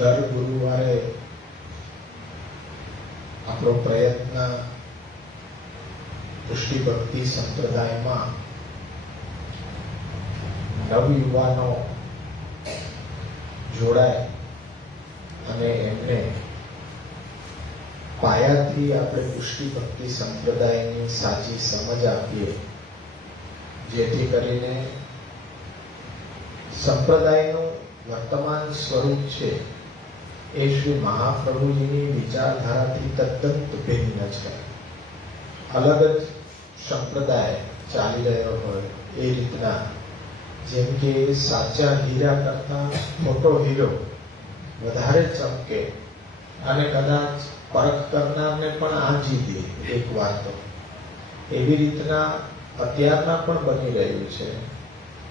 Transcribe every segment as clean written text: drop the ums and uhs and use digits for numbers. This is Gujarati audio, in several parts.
દર ગુરુવારે આપણો પ્રયત્ન પુષ્ટિ ભક્તિ સંપ્રદાયમાં નવયુવાનો જોડાય અને એમને પાયાથી આપણે પુષ્ટિ ભક્તિ સંપ્રદાયની સાચી સમજ આપીએ, જેથી કરીને સંપ્રદાયનું વર્તમાન સ્વરૂપ છે એ શ્રી મહાપ્રભુજીની વિચારધારાથી તદ્દન ભિન્ન છે. અલગ જ સંપ્રદાય ચાલી રહ્યો હોય એ રીતના, જેમ કે સાચા હીરા કરતા મોટો હીરો વધારે ચમકે અને કદાચ પરખ કરનારને પણ આંજી દે એક વાર તો, એવી રીતના અત્યારના પણ બની રહ્યું છે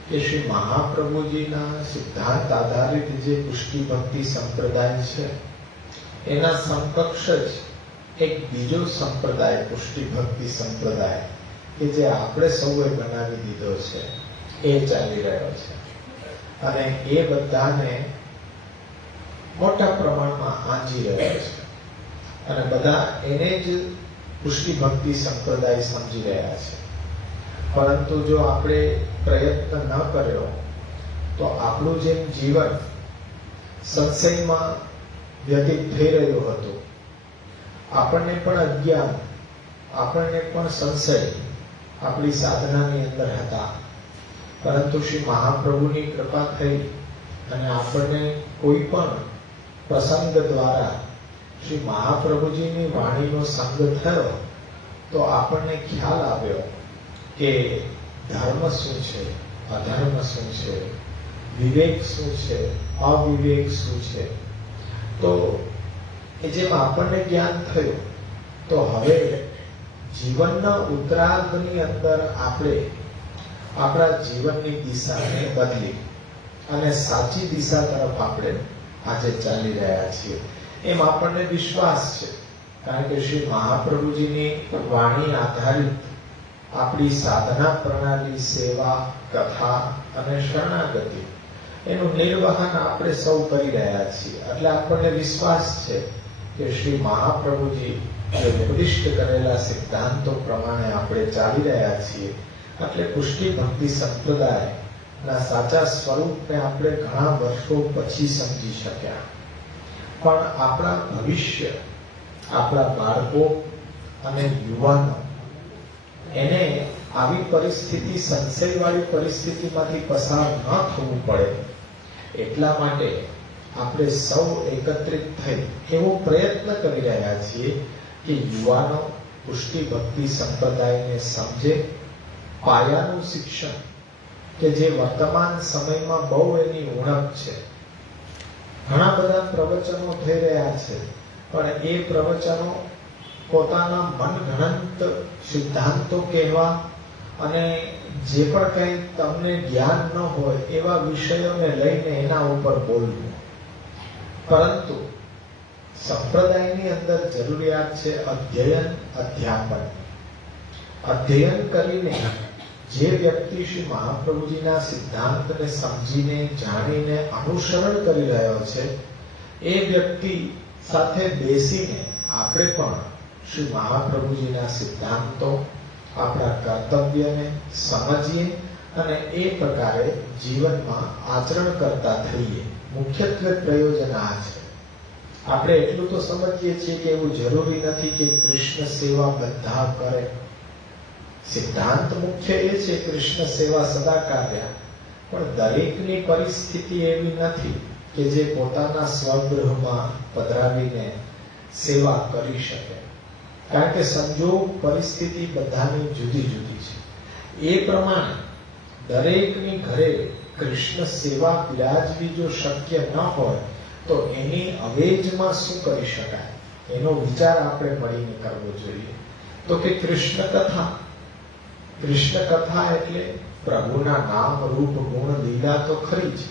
કે શ્રી મહાપ્રભુજીના સિદ્ધાંત આધારિત જે પુષ્ટિ ભક્તિ સંપ્રદાય છે એના સમકક્ષ જ એક બીજો સંપ્રદાય પુષ્ટિ ભક્તિ સંપ્રદાય કે જે આપણે સૌએ બનાવી દીધો છે એ ચાલી રહ્યો છે. અને એ બધાને મોટા પ્રમાણમાં આંજી રહ્યો છે અને બધા એને જ પુષ્ટિ ભક્તિ સંપ્રદાય સમજી રહ્યા છે. પરંતુ જો આપણે પ્રયત્ન ન કર્યો તો આપણું જેમ જીવન સંશયમાં વ્યતીત થઈ રહ્યું હતું, આપણને પણ અજ્ઞાન, આપણને પણ સંશય આપણી સાધનાની અંદર હતા. પરંતુ શ્રી મહાપ્રભુની કૃપા થઈ અને આપણને કોઈ પણ પ્રસંગ દ્વારા શ્રી મહાપ્રભુજીની વાણીનો સંગ થયો તો આપણને ખ્યાલ આવ્યો કે ધર્મ શું છે, અધર્મ શું છે, વિવેક શું છે, અવિવેક શું છે. તો એ જેમ આપણને જ્ઞાન થયું તો હવે જીવનના ઉત્તરાર્ધની અંદર આપણે આપણા જીવનની દિશાને બદલી અને સાચી દિશા તરફ આપણે આજે ચાલી રહ્યા છીએ એમ આપણને વિશ્વાસ છે. કારણ કે શ્રી મહાપ્રભુજીની વાણી આધારિત આપણી સાધના પ્રણાલી, સેવા, કથા અને શરણાગતિ એનું નિર્વહન આપણે સૌ કરી રહ્યા છીએ. એટલે આપણને વિશ્વાસ છે કે શ્રી મહાપ્રભુજી જે નિર્દિષ્ટ કરેલા સિદ્ધાંતો પ્રમાણે આપણે ચાલી રહ્યા છીએ. એટલે પુષ્ટિ ભક્તિ સંપ્રદાયના સાચા સ્વરૂપને આપણે ઘણા વર્ષો પછી સમજી શક્યા. પણ આપણા ભવિષ્ય, આપણા બાળકો અને યુવાનો એને આવી પરિસ્થિતિ, સંશયવાળી પરિસ્થિતિમાંથી પસાર ન થવું પડે એટલા માટે આપણે સૌ એકત્રિત થઈ એવો પ્રયત્ન કરી રહ્યા છીએ કે યુવાનો પુષ્ટિ ભક્તિ સંપ્રદાયને સમજે. પાયાનું શિક્ષણ કે જે વર્તમાન સમયમાં બહુ એની ઉણપ છે, ઘણા બધા પ્રવચનો થઈ રહ્યા છે, પણ એ પ્રવચનો પોતાના મનગણંત સિદ્ધાંતો કહેવા અને જે પણ કંઈ તમને જ્ઞાન ન હોય એવા વિષયોને લઈને એના ઉપર બોલવું. પરંતુ સંપ્રદાયની અંદર જરૂરિયાત છે અધ્યયન, અધ્યાપન. અધ્યયન કરીને જે વ્યક્તિ શ્રી મહાપ્રભુજીના સિદ્ધાંતને સમજીને, જાણીને અનુસરણ કરી રહ્યો છે, એ વ્યક્તિ સાથે બેસીને આપણે પણ શ્રી મહાપ્રભુજીના સિદ્ધાંતો, આપણા કર્તવ્યને સમજીએ અને એ પ્રકારે જીવનમાં આચરણ કરતા થઈએ. મુખ્યત્વે પ્રયોજન આ છે. આપણે એટલું તો સમજીએ છીએ કે એવું જરૂરી નથી કે કૃષ્ણ સેવા બધા કરે. સિદ્ધાંત મુખ્ય એ છે કૃષ્ણ સેવા સદા કાર્ય, પણ દરેકની પરિસ્થિતિ એવી નથી કે જે પોતાના સ્વગૃહમાં પધરાવીને સેવા કરી શકે. કારણ કે સંજોગ, પરિસ્થિતિ બધાની જુદી જુદી છે. એ પ્રમાણે દરેકની ઘરે કૃષ્ણ સેવા બિરાજવી જો શક્ય ન હોય તો એની અવેજમાં શું કરી શકાય એનો વિચાર આપણે મળીને કરવો જોઈએ. તો કે કૃષ્ણ કથા. કૃષ્ણ કથા એટલે પ્રભુના નામ, રૂપ, ગુણ, લીલા તો ખરી જ,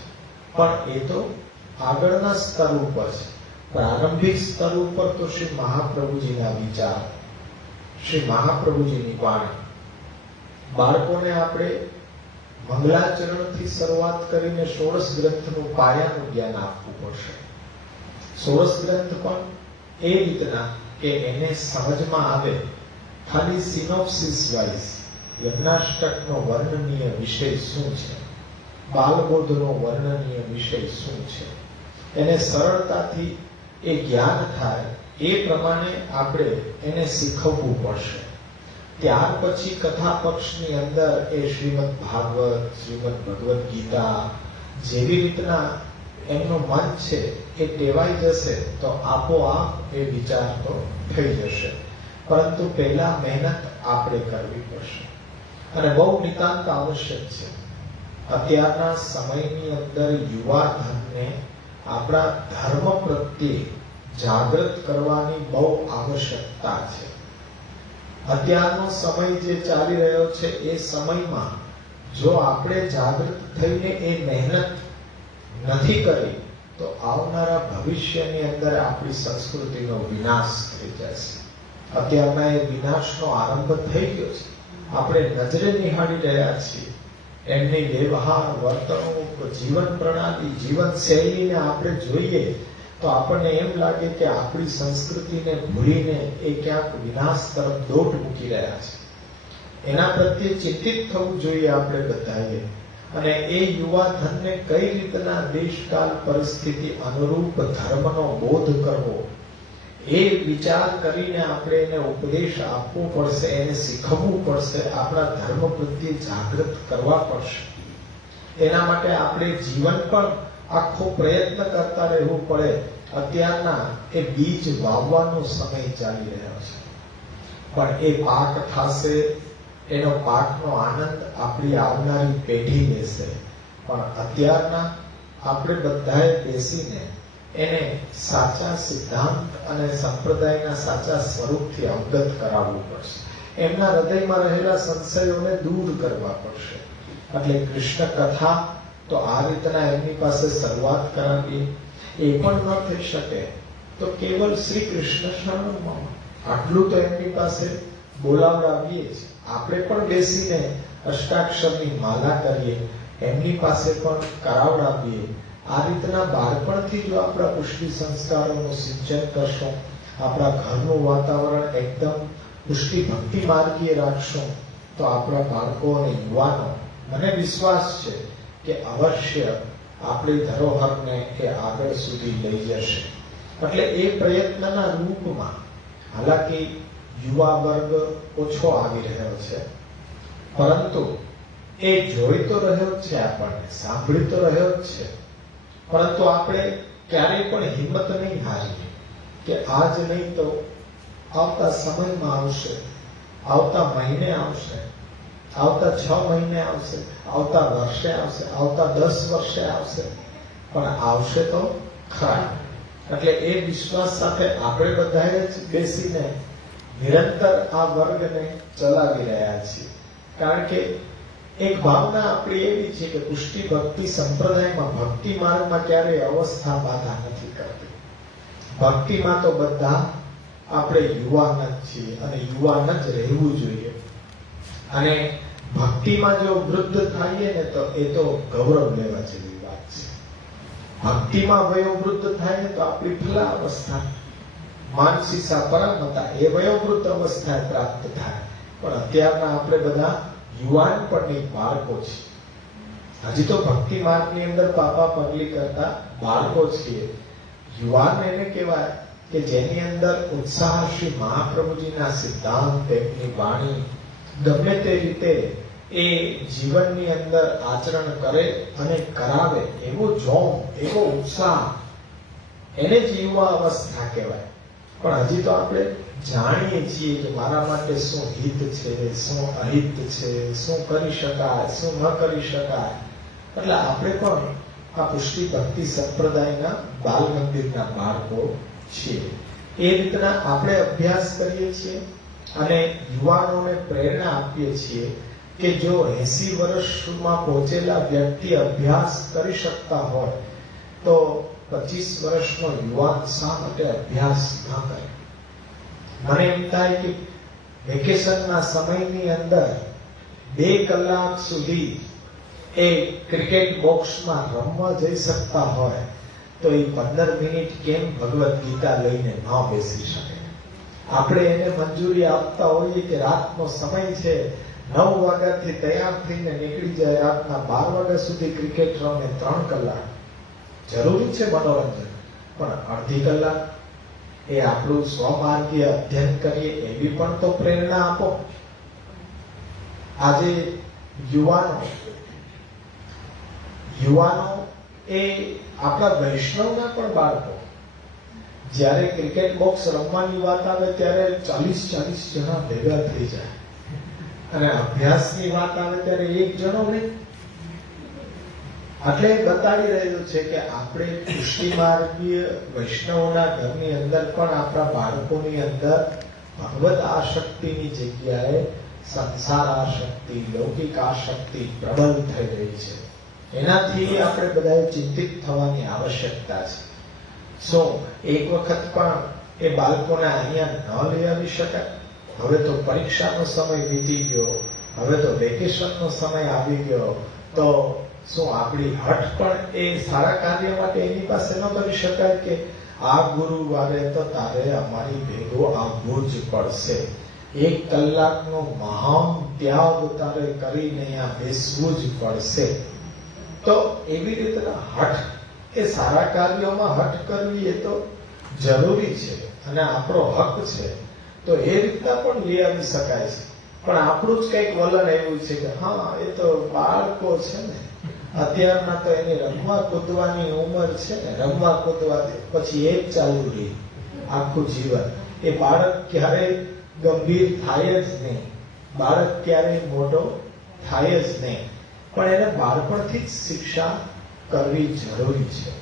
પણ એ તો આગળના સ્તર ઉપર છે. પ્રારંભિક સ્તર ઉપર તો શ્રી મહાપ્રભુજીના વિચાર, શ્રી મહાપ્રભુજીની વાણી. બાળકોને આપણે મંગલાચરણથી શરૂઆત કરીને ષોડશ ગ્રંથનું પાયાનું જ્ઞાન આપવું પડશે. ષોડશ ગ્રંથ પણ એ રીતના કે એને સમજમાં આવે. ખાલી સિનોપ્સિસ વાઇઝ યજ્ઞાષ્ટકનો વર્ણનીય વિષય શું છે, બાલબોધનો વર્ણનીય વિષય શું છે, એને સરળતાથી એ જ્ઞાન થાય એ પ્રમાણે આપણે એને શીખવવું પડશે. ત્યાર પછી કથા પક્ષની અંદર એ શ્રીમદ ભાગવત, શ્રીમદ ભગવદ ગીતા જેવી રીતના એમનું મન છે એ ટેવાઈ જશે તો આપોઆપ એ વિચાર તો થઈ જશે. પરંતુ પહેલા મહેનત આપણે કરવી પડશે અને બહુ નિતાંત આવશ્યક છે. અત્યારના સમયની અંદર યુવા ધનને આપણા ધર્મ પ્રત્યે જાગૃત કરવાની બહુ આવશ્યકતા છે. અત્યારનો સમય જે ચાલી રહ્યો છે એ સમયમાં જો આપણે જાગૃત થઈને એ મહેનત નથી કરી તો આવનારા ભવિષ્યની અંદર આપણી સંસ્કૃતિનો વિનાશ થઈ જશે. અત્યારના એ વિનાશનો આરંભ થઈ ગયો છે. આપણે નજરે નિહાળી રહ્યા છીએ. એમની વ્યવહાર, વર્તણૂક, જીવન પ્રણાલી, જીવન શૈલીને આપણે જોઈએ તો આપણને એમ લાગે કે આપણી સંસ્કૃતિને ભૂલીને એ ક્યાંક વિનાશ તરફ દોટ મૂકી રહ્યા છે. એના પ્રત્યે ચિંતિત થવું જોઈએ આપણે બધાએ. અને એ યુવા ધનને કઈ રીતના દેશકાલ પરિસ્થિતિ અનુરૂપ ધર્મનો બોધ કરવો એ વિચાર કરીને આપણે એને ઉપદેશ આપવો પડશે, એને શીખવવું પડશે, આપણા ધર્મ પ્રત્યે જાગૃત કરવા પડશે. એના માટે આપણે જીવન પણ આખો પ્રયત્ન કરતા રહેવું પડે. અત્યારના એ બીજ વાવવાનો સમય ચાલી રહ્યો છે, પણ એ પાક થશે, એનો પાકનો આનંદ આપણી આવનારી પેઢી લેશે. પણ અત્યારના આપણે બધાએ બેસીને એને સાચા સિદ્ધાંત અને સંપ્રદાયના સાચા સ્વરૂપથી અવગત કરાવવું પડશે. એમના હૃદયમાં રહેલા સંશયોને દૂર કરવા પડશે. એટલે કૃષ્ણ કથા તો આ રીતના એમની પાસે શરૂઆત કરાવી. એ પણ ન થઈ શકે તો કેવલ શ્રી કૃષ્ણ શરણમાં આટલું તો એમની પાસે બોલાવડાવીએ જ. આપણે પણ બેસીને અષ્ટાક્ષરની માલા કરીએ, એમની પાસે પણ કરાવડાવીએ. આ રીતના બાળપણથી જો આપણા પુષ્ટિ સંસ્કારોનું સિંચન કરશું, આપણા ઘરનું વાતાવરણ એકદમ પુષ્ટિ ભક્તિ માર્ગીય રાખશું તો આપણા બાળકો અને યુવાનો, મને વિશ્વાસ છે કે અવશ્ય આપણી ધરોહરને એ આગળ સુધી લઈ જશે. એટલે એ પ્રયત્નના રૂપમાં હાલાકી યુવા વર્ગ ઓછો આવી રહ્યો છે, પરંતુ એ જોઈ તો રહ્યો જ છે, આપણને સાંભળી તો રહ્યો જ છે. પરંતુ આપણે ક્યારેય પણ હિંમત નહીં હારીએ કે આજ નહીં તો આવતા સમયમાં આવશે, આવતા મહિને આવશે, આવતા 6 મહિને આવશે, આવતા વર્ષે આવશે, આવતા 10 વર્ષે આવશે, પણ આવશે તો ખરા. એટલે એ વિશ્વાસ સાથે આપણે બધાએ જ બેસીને નિરંતર આ વર્ગને ચલાવી રહ્યા છીએ. કારણ કે એક ભાવના આપણી એવી છે કે પુષ્ટિ ભક્તિ સંપ્રદાયમાં ભક્તિ માર્ગમાં ક્યારેય અવસ્થા બાધા નથી કરતી. ભક્તિમાં તો બધા આપણે યુવાન જ છીએ અને યુવાન જ રહેવું જોઈએ. અને ભક્તિમાં જો વૃદ્ધ થઈએ ને તો એ તો ગૌરવ લેવા જેવી વાત છે. ભક્તિમાં વયોવૃદ્ધ થાય તો આપણી ફલા અવસ્થા માનસીસા પરામતા એ વયોવૃદ્ધ અવસ્થાએ પ્રાપ્ત થાય. પણ અત્યારના આપણે બધા યુવાન પણ બાળકો છે. હજી તો ભક્તિ માર્ગની અંદર પાપા પગલી કરતા બાળકો છીએ. યુવાન એને કહેવાય કે જેની અંદર ઉત્સાહ શ્રી મહાપ્રભુજીના સિદ્ધાંત, એમની વાણી ગમે તે રીતે એ જીવનની અંદર આચરણ કરે અને કરાવે એવો જોમ, એવો ઉત્સાહ, એને જ યુવા અવસ્થા કહેવાય. પણ હજી તો આપણે જાણીએ છીએ કે મારા માટે શું હિત છે, શું અહિત છે, શું કરી શકાય, શું ન કરી શકાય. એટલે આપણે પણ આ પુષ્ટિ ભક્તિ સંપ્રદાયના બાલ મંદિરના બાળકો છીએ. એ રીતના આપણે અભ્યાસ કરીએ છીએ અને યુવાનોને પ્રેરણા આપીએ છીએ કે જો 80 વર્ષમાં પહોંચેલા વ્યક્તિ અભ્યાસ કરી શકતા હોય તો 25 વર્ષનો યુવાન શા માટે અભ્યાસ ન કરે? મને એમ થાય કે વેકેશનના સમયની અંદર 2 કલાક સુધી એ ક્રિકેટ બોક્સમાં રમવા જઈ શકતા હોય તો એ 15 મિનિટ કેમ ભગવદ્ ગીતા લઈને ન બેસી શકે? આપણે એને મંજૂરી આપતા હોઈએ કે રાતનો સમય છે, 9 વાગ્યાથી તૈયાર થઈને નીકળી જાય, રાતના 12 વાગ્યા સુધી ક્રિકેટ રમે 3 કલાક. જરૂરી છે મનોરંજન, પણ અડધી કલાક એ આપણું સ્વમાર્ગીય અધ્યયન કરીએ એવી પણ તો પ્રેરણા આપો. આજે યુવાનો એ આપણા વૈષ્ણવના પણ બાળકો જ્યારે ક્રિકેટ બોક્સ રમવાની વાત આવે ત્યારે 40 જણા ભેગા થઈ જાય અને અભ્યાસની વાત આવે ત્યારે એક જણો નહીં. એટલે બતાવી રહ્યું છે કે આપણે પુષ્ટિ માર્ગીય વૈષ્ણવોના ઘરની અંદર પણ આપણા બાળકોની અંદર ભગવદ આસક્તિની જગ્યાએ સંસાર આસક્તિ, લૌકિક આસક્તિ પ્રબળ થઈ રહી છે. એનાથી આપણે બધાએ ચિંતિત થવાની આવશ્યકતા છે. શું એક વખત પણ એ બાળકોને અહીંયા ન લઈ આવી શકાય? હવે તો પરીક્ષાનો સમય વીતી ગયો, હવે તો વેકેશનનો સમય આવી ગયો, તો શું આપણી હઠ પણ એ સારા કાર્ય માટે એની પાસે ન કરી શકાય કે આ ગુરુવારે તો તારે અમારી ભેગો આવવું જ પડશે, 1 કલાકનો મહાન ત્યાગ તારે કરીને અહીંયા બેસવું જ પડશે? તો એવી રીતના હઠ, એ સારા કાર્યોમાં હઠ કરવી એ તો જરૂરી છે અને આપણો હક છે. તો એ રીતના પણ લઈ આવી શકાય છે. પણ આપણું જ કંઈક વલણ એવું છે કે હા એ તો બાળકો છે ને, અત્યારના તો એની રમવા કૂદવાની ઉંમર છે ને, રમવા કૂદવા દે, પછી એ જ ચાલુ રહી આખું જીવન. એ બાળક ક્યારેય ગંભીર થાય જ નહીં, બાળક ક્યારેય મોટો થાય જ નહીં. પણ એને બાળપણથી જ શિક્ષા કરવી જરૂરી છે.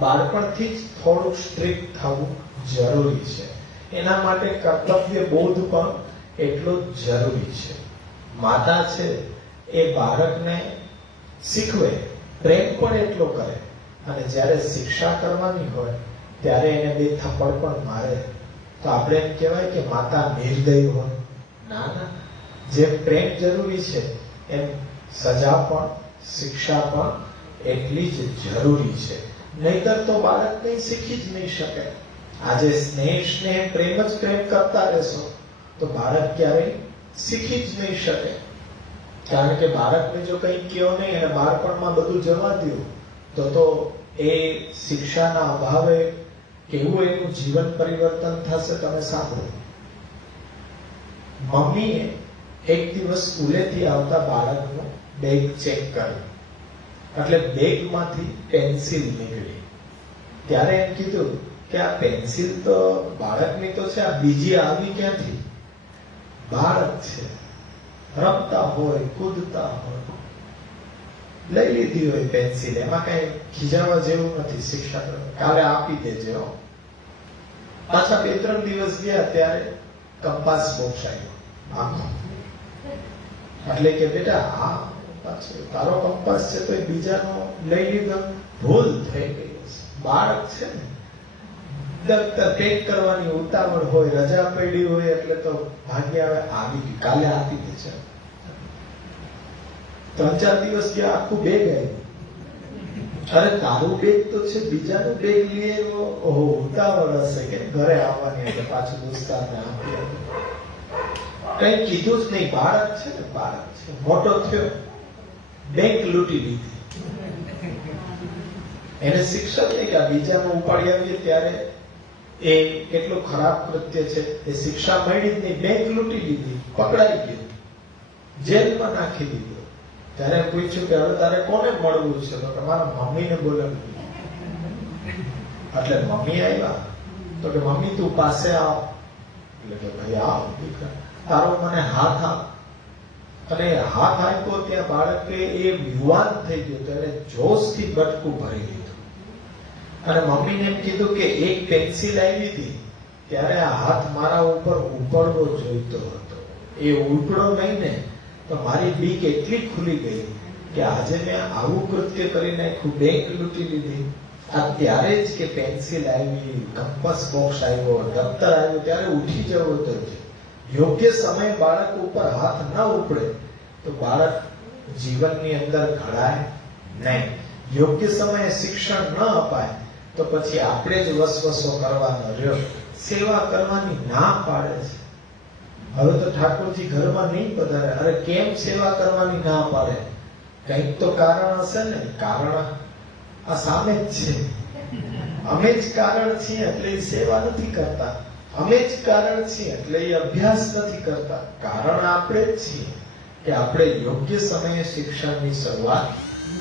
બાળપણથી જ થોડું સ્ટ્રિક્ટ થવું જરૂરી છે. એના માટે કર્તવ્ય બોધ પણ એટલો જ જરૂરી છે. માતા છે એ બાળકને શીખવે, પ્રેમ પણ એટલો કરે, અને જ્યારે શિક્ષા કરવાની હોય ત્યારે એને 2 થપ્પડ પણ મારે તો આપણે એમ કહેવાય કે માતા નિર્દય હોય? ના ના, જેમ પ્રેમ જરૂરી છે એમ સજા પણ, શિક્ષા પણ એટલી જ જરૂરી છે. નહીતર તો બાળક કંઈ શીખી જ નહીં શકે. આજે સ્નેહ પ્રેમ જ પ્રેમ કરતા રહેશો તો બાળક ક્યારેય શીખી જ નહીં શકે. કારણ કે બાળકને જો કંઈ કહો નહીં અને બાળપણમાં બધું જવા દો તો એ શિક્ષાના અભાવે કેવું એનું જીવન પરિવર્તન થશે તમે સાંભળો. મમ્મીએ એક દિવસ સ્કૂલેથી આવતા બાળકનો બેગ ચેક કર્યો, એટલે બેગમાંથી પેન્સિલ નીકળી. ત્યારે એમ કીધું કે આ પેન્સિલ તો બાળકની તો છે, આ બીજી આવી ક્યાંથી? બાળક છે, રમતા હોય, કૂદતા હોય, લઈ લીધી હોય પેન્સિલ, એમાં કઈ ખીજાવા જેવું નથી. શિક્ષક કાલે આપી દેજે હો. પાછા 2-3 દિવસ ગયા ત્યારે કંપાસ બોક્સ આવ્યો આખો. એટલે કે બેટા આ તારો કંપાસ છે તો બીજાનો લઈ લીધો, ભૂલ થઈ ગઈ છે. બાળક છે ને, દફતર પેક કરવાની ઉતાવળ હોય, રજા પડી હોય એટલે તો ભાગ્ય આવે આવી ગઈ, કાલે આપી દે છે. 3-4 દિવસ ગયા આખું બેગ આવ્યું. અરે તારું બેગ તો છે, બીજાનું બેગ લઈએ ઉતાવળ હશે કે ઘરે આવવાની, એટલે પાછું દોસ્તારને આપી આવ્યું. કઈ કીધું જ નહીં. બાળક છે ને, બાળક છે, મોટો થયો, બેંક લૂંટી લીધી. એને શિક્ષક નહીં કે બીજામાં ઉપાડી આવીએ ત્યારે એ કેટલું ખરાબ કૃત્ય છે. એ શિક્ષા મળી જ નહીં, બેંક લૂંટી લીધી, પકડાઈ ગયો, જેલમાં નાખી દીધો. ત્યારે પૂછ્યું કે હવે તારે કોને મળવું છે? તો તમારા મમ્મીને બોલાવ્યું. એટલે મમ્મી આવ્યા તો કે મમ્મી તું પાસે આવ. એટલે કે ભાઈ આવ દીકરા, તારો મને હાથ આપ. અને હાથ આપ્યો ત્યાં બાળકે એ યુવાન થઈ ગયો, ત્યારે જોશથી બટકું ભરી લીધું. અને મમ્મીને એમ કીધું કે એક પેન્સિલ આવી હતી ત્યારે આ હાથ મારા ઉપર ઉપડવો જોઈતો હતો, એ ઉપડો નહીં ને તો મારી બીક એટલી ખુલી ગઈ કે આજે મેં આવું કૃત્ય કરી નાખ્યું, બેંક લૂંટી લીધી. આ ત્યારે જ કે પેન્સિલ આવી, કંપાસ બોક્સ આવ્યો, દફતર આવ્યું, ત્યારે ઉઠી જવું તો યોગ્ય સમય બાળક ઉપર હાથ ન ઉપડે તો બાળક જીવનની અંદર ઘડાય નહીં. યોગ્ય સમયે શિક્ષણ ન અપાય તો પછી આપણે જ વસવસો કરવાનો રહ્યો. સેવા કરવાની ના પાડે છે. હવે તો ઠાકોરજી ઘરમાં નહીં પધારે. અરે કેમ સેવા કરવાની ના પાડે? કંઈક તો કારણ હશે ને. કારણ આ સામે જ છે. અમે જ કારણ છીએ એટલે એ સેવા નથી કરતા. અમે જ કારણ છીએ એટલે એ અભ્યાસ નથી કરતા. કારણ આપણે જ છીએ કે આપણે યોગ્ય સમયે શિક્ષણની શરૂઆત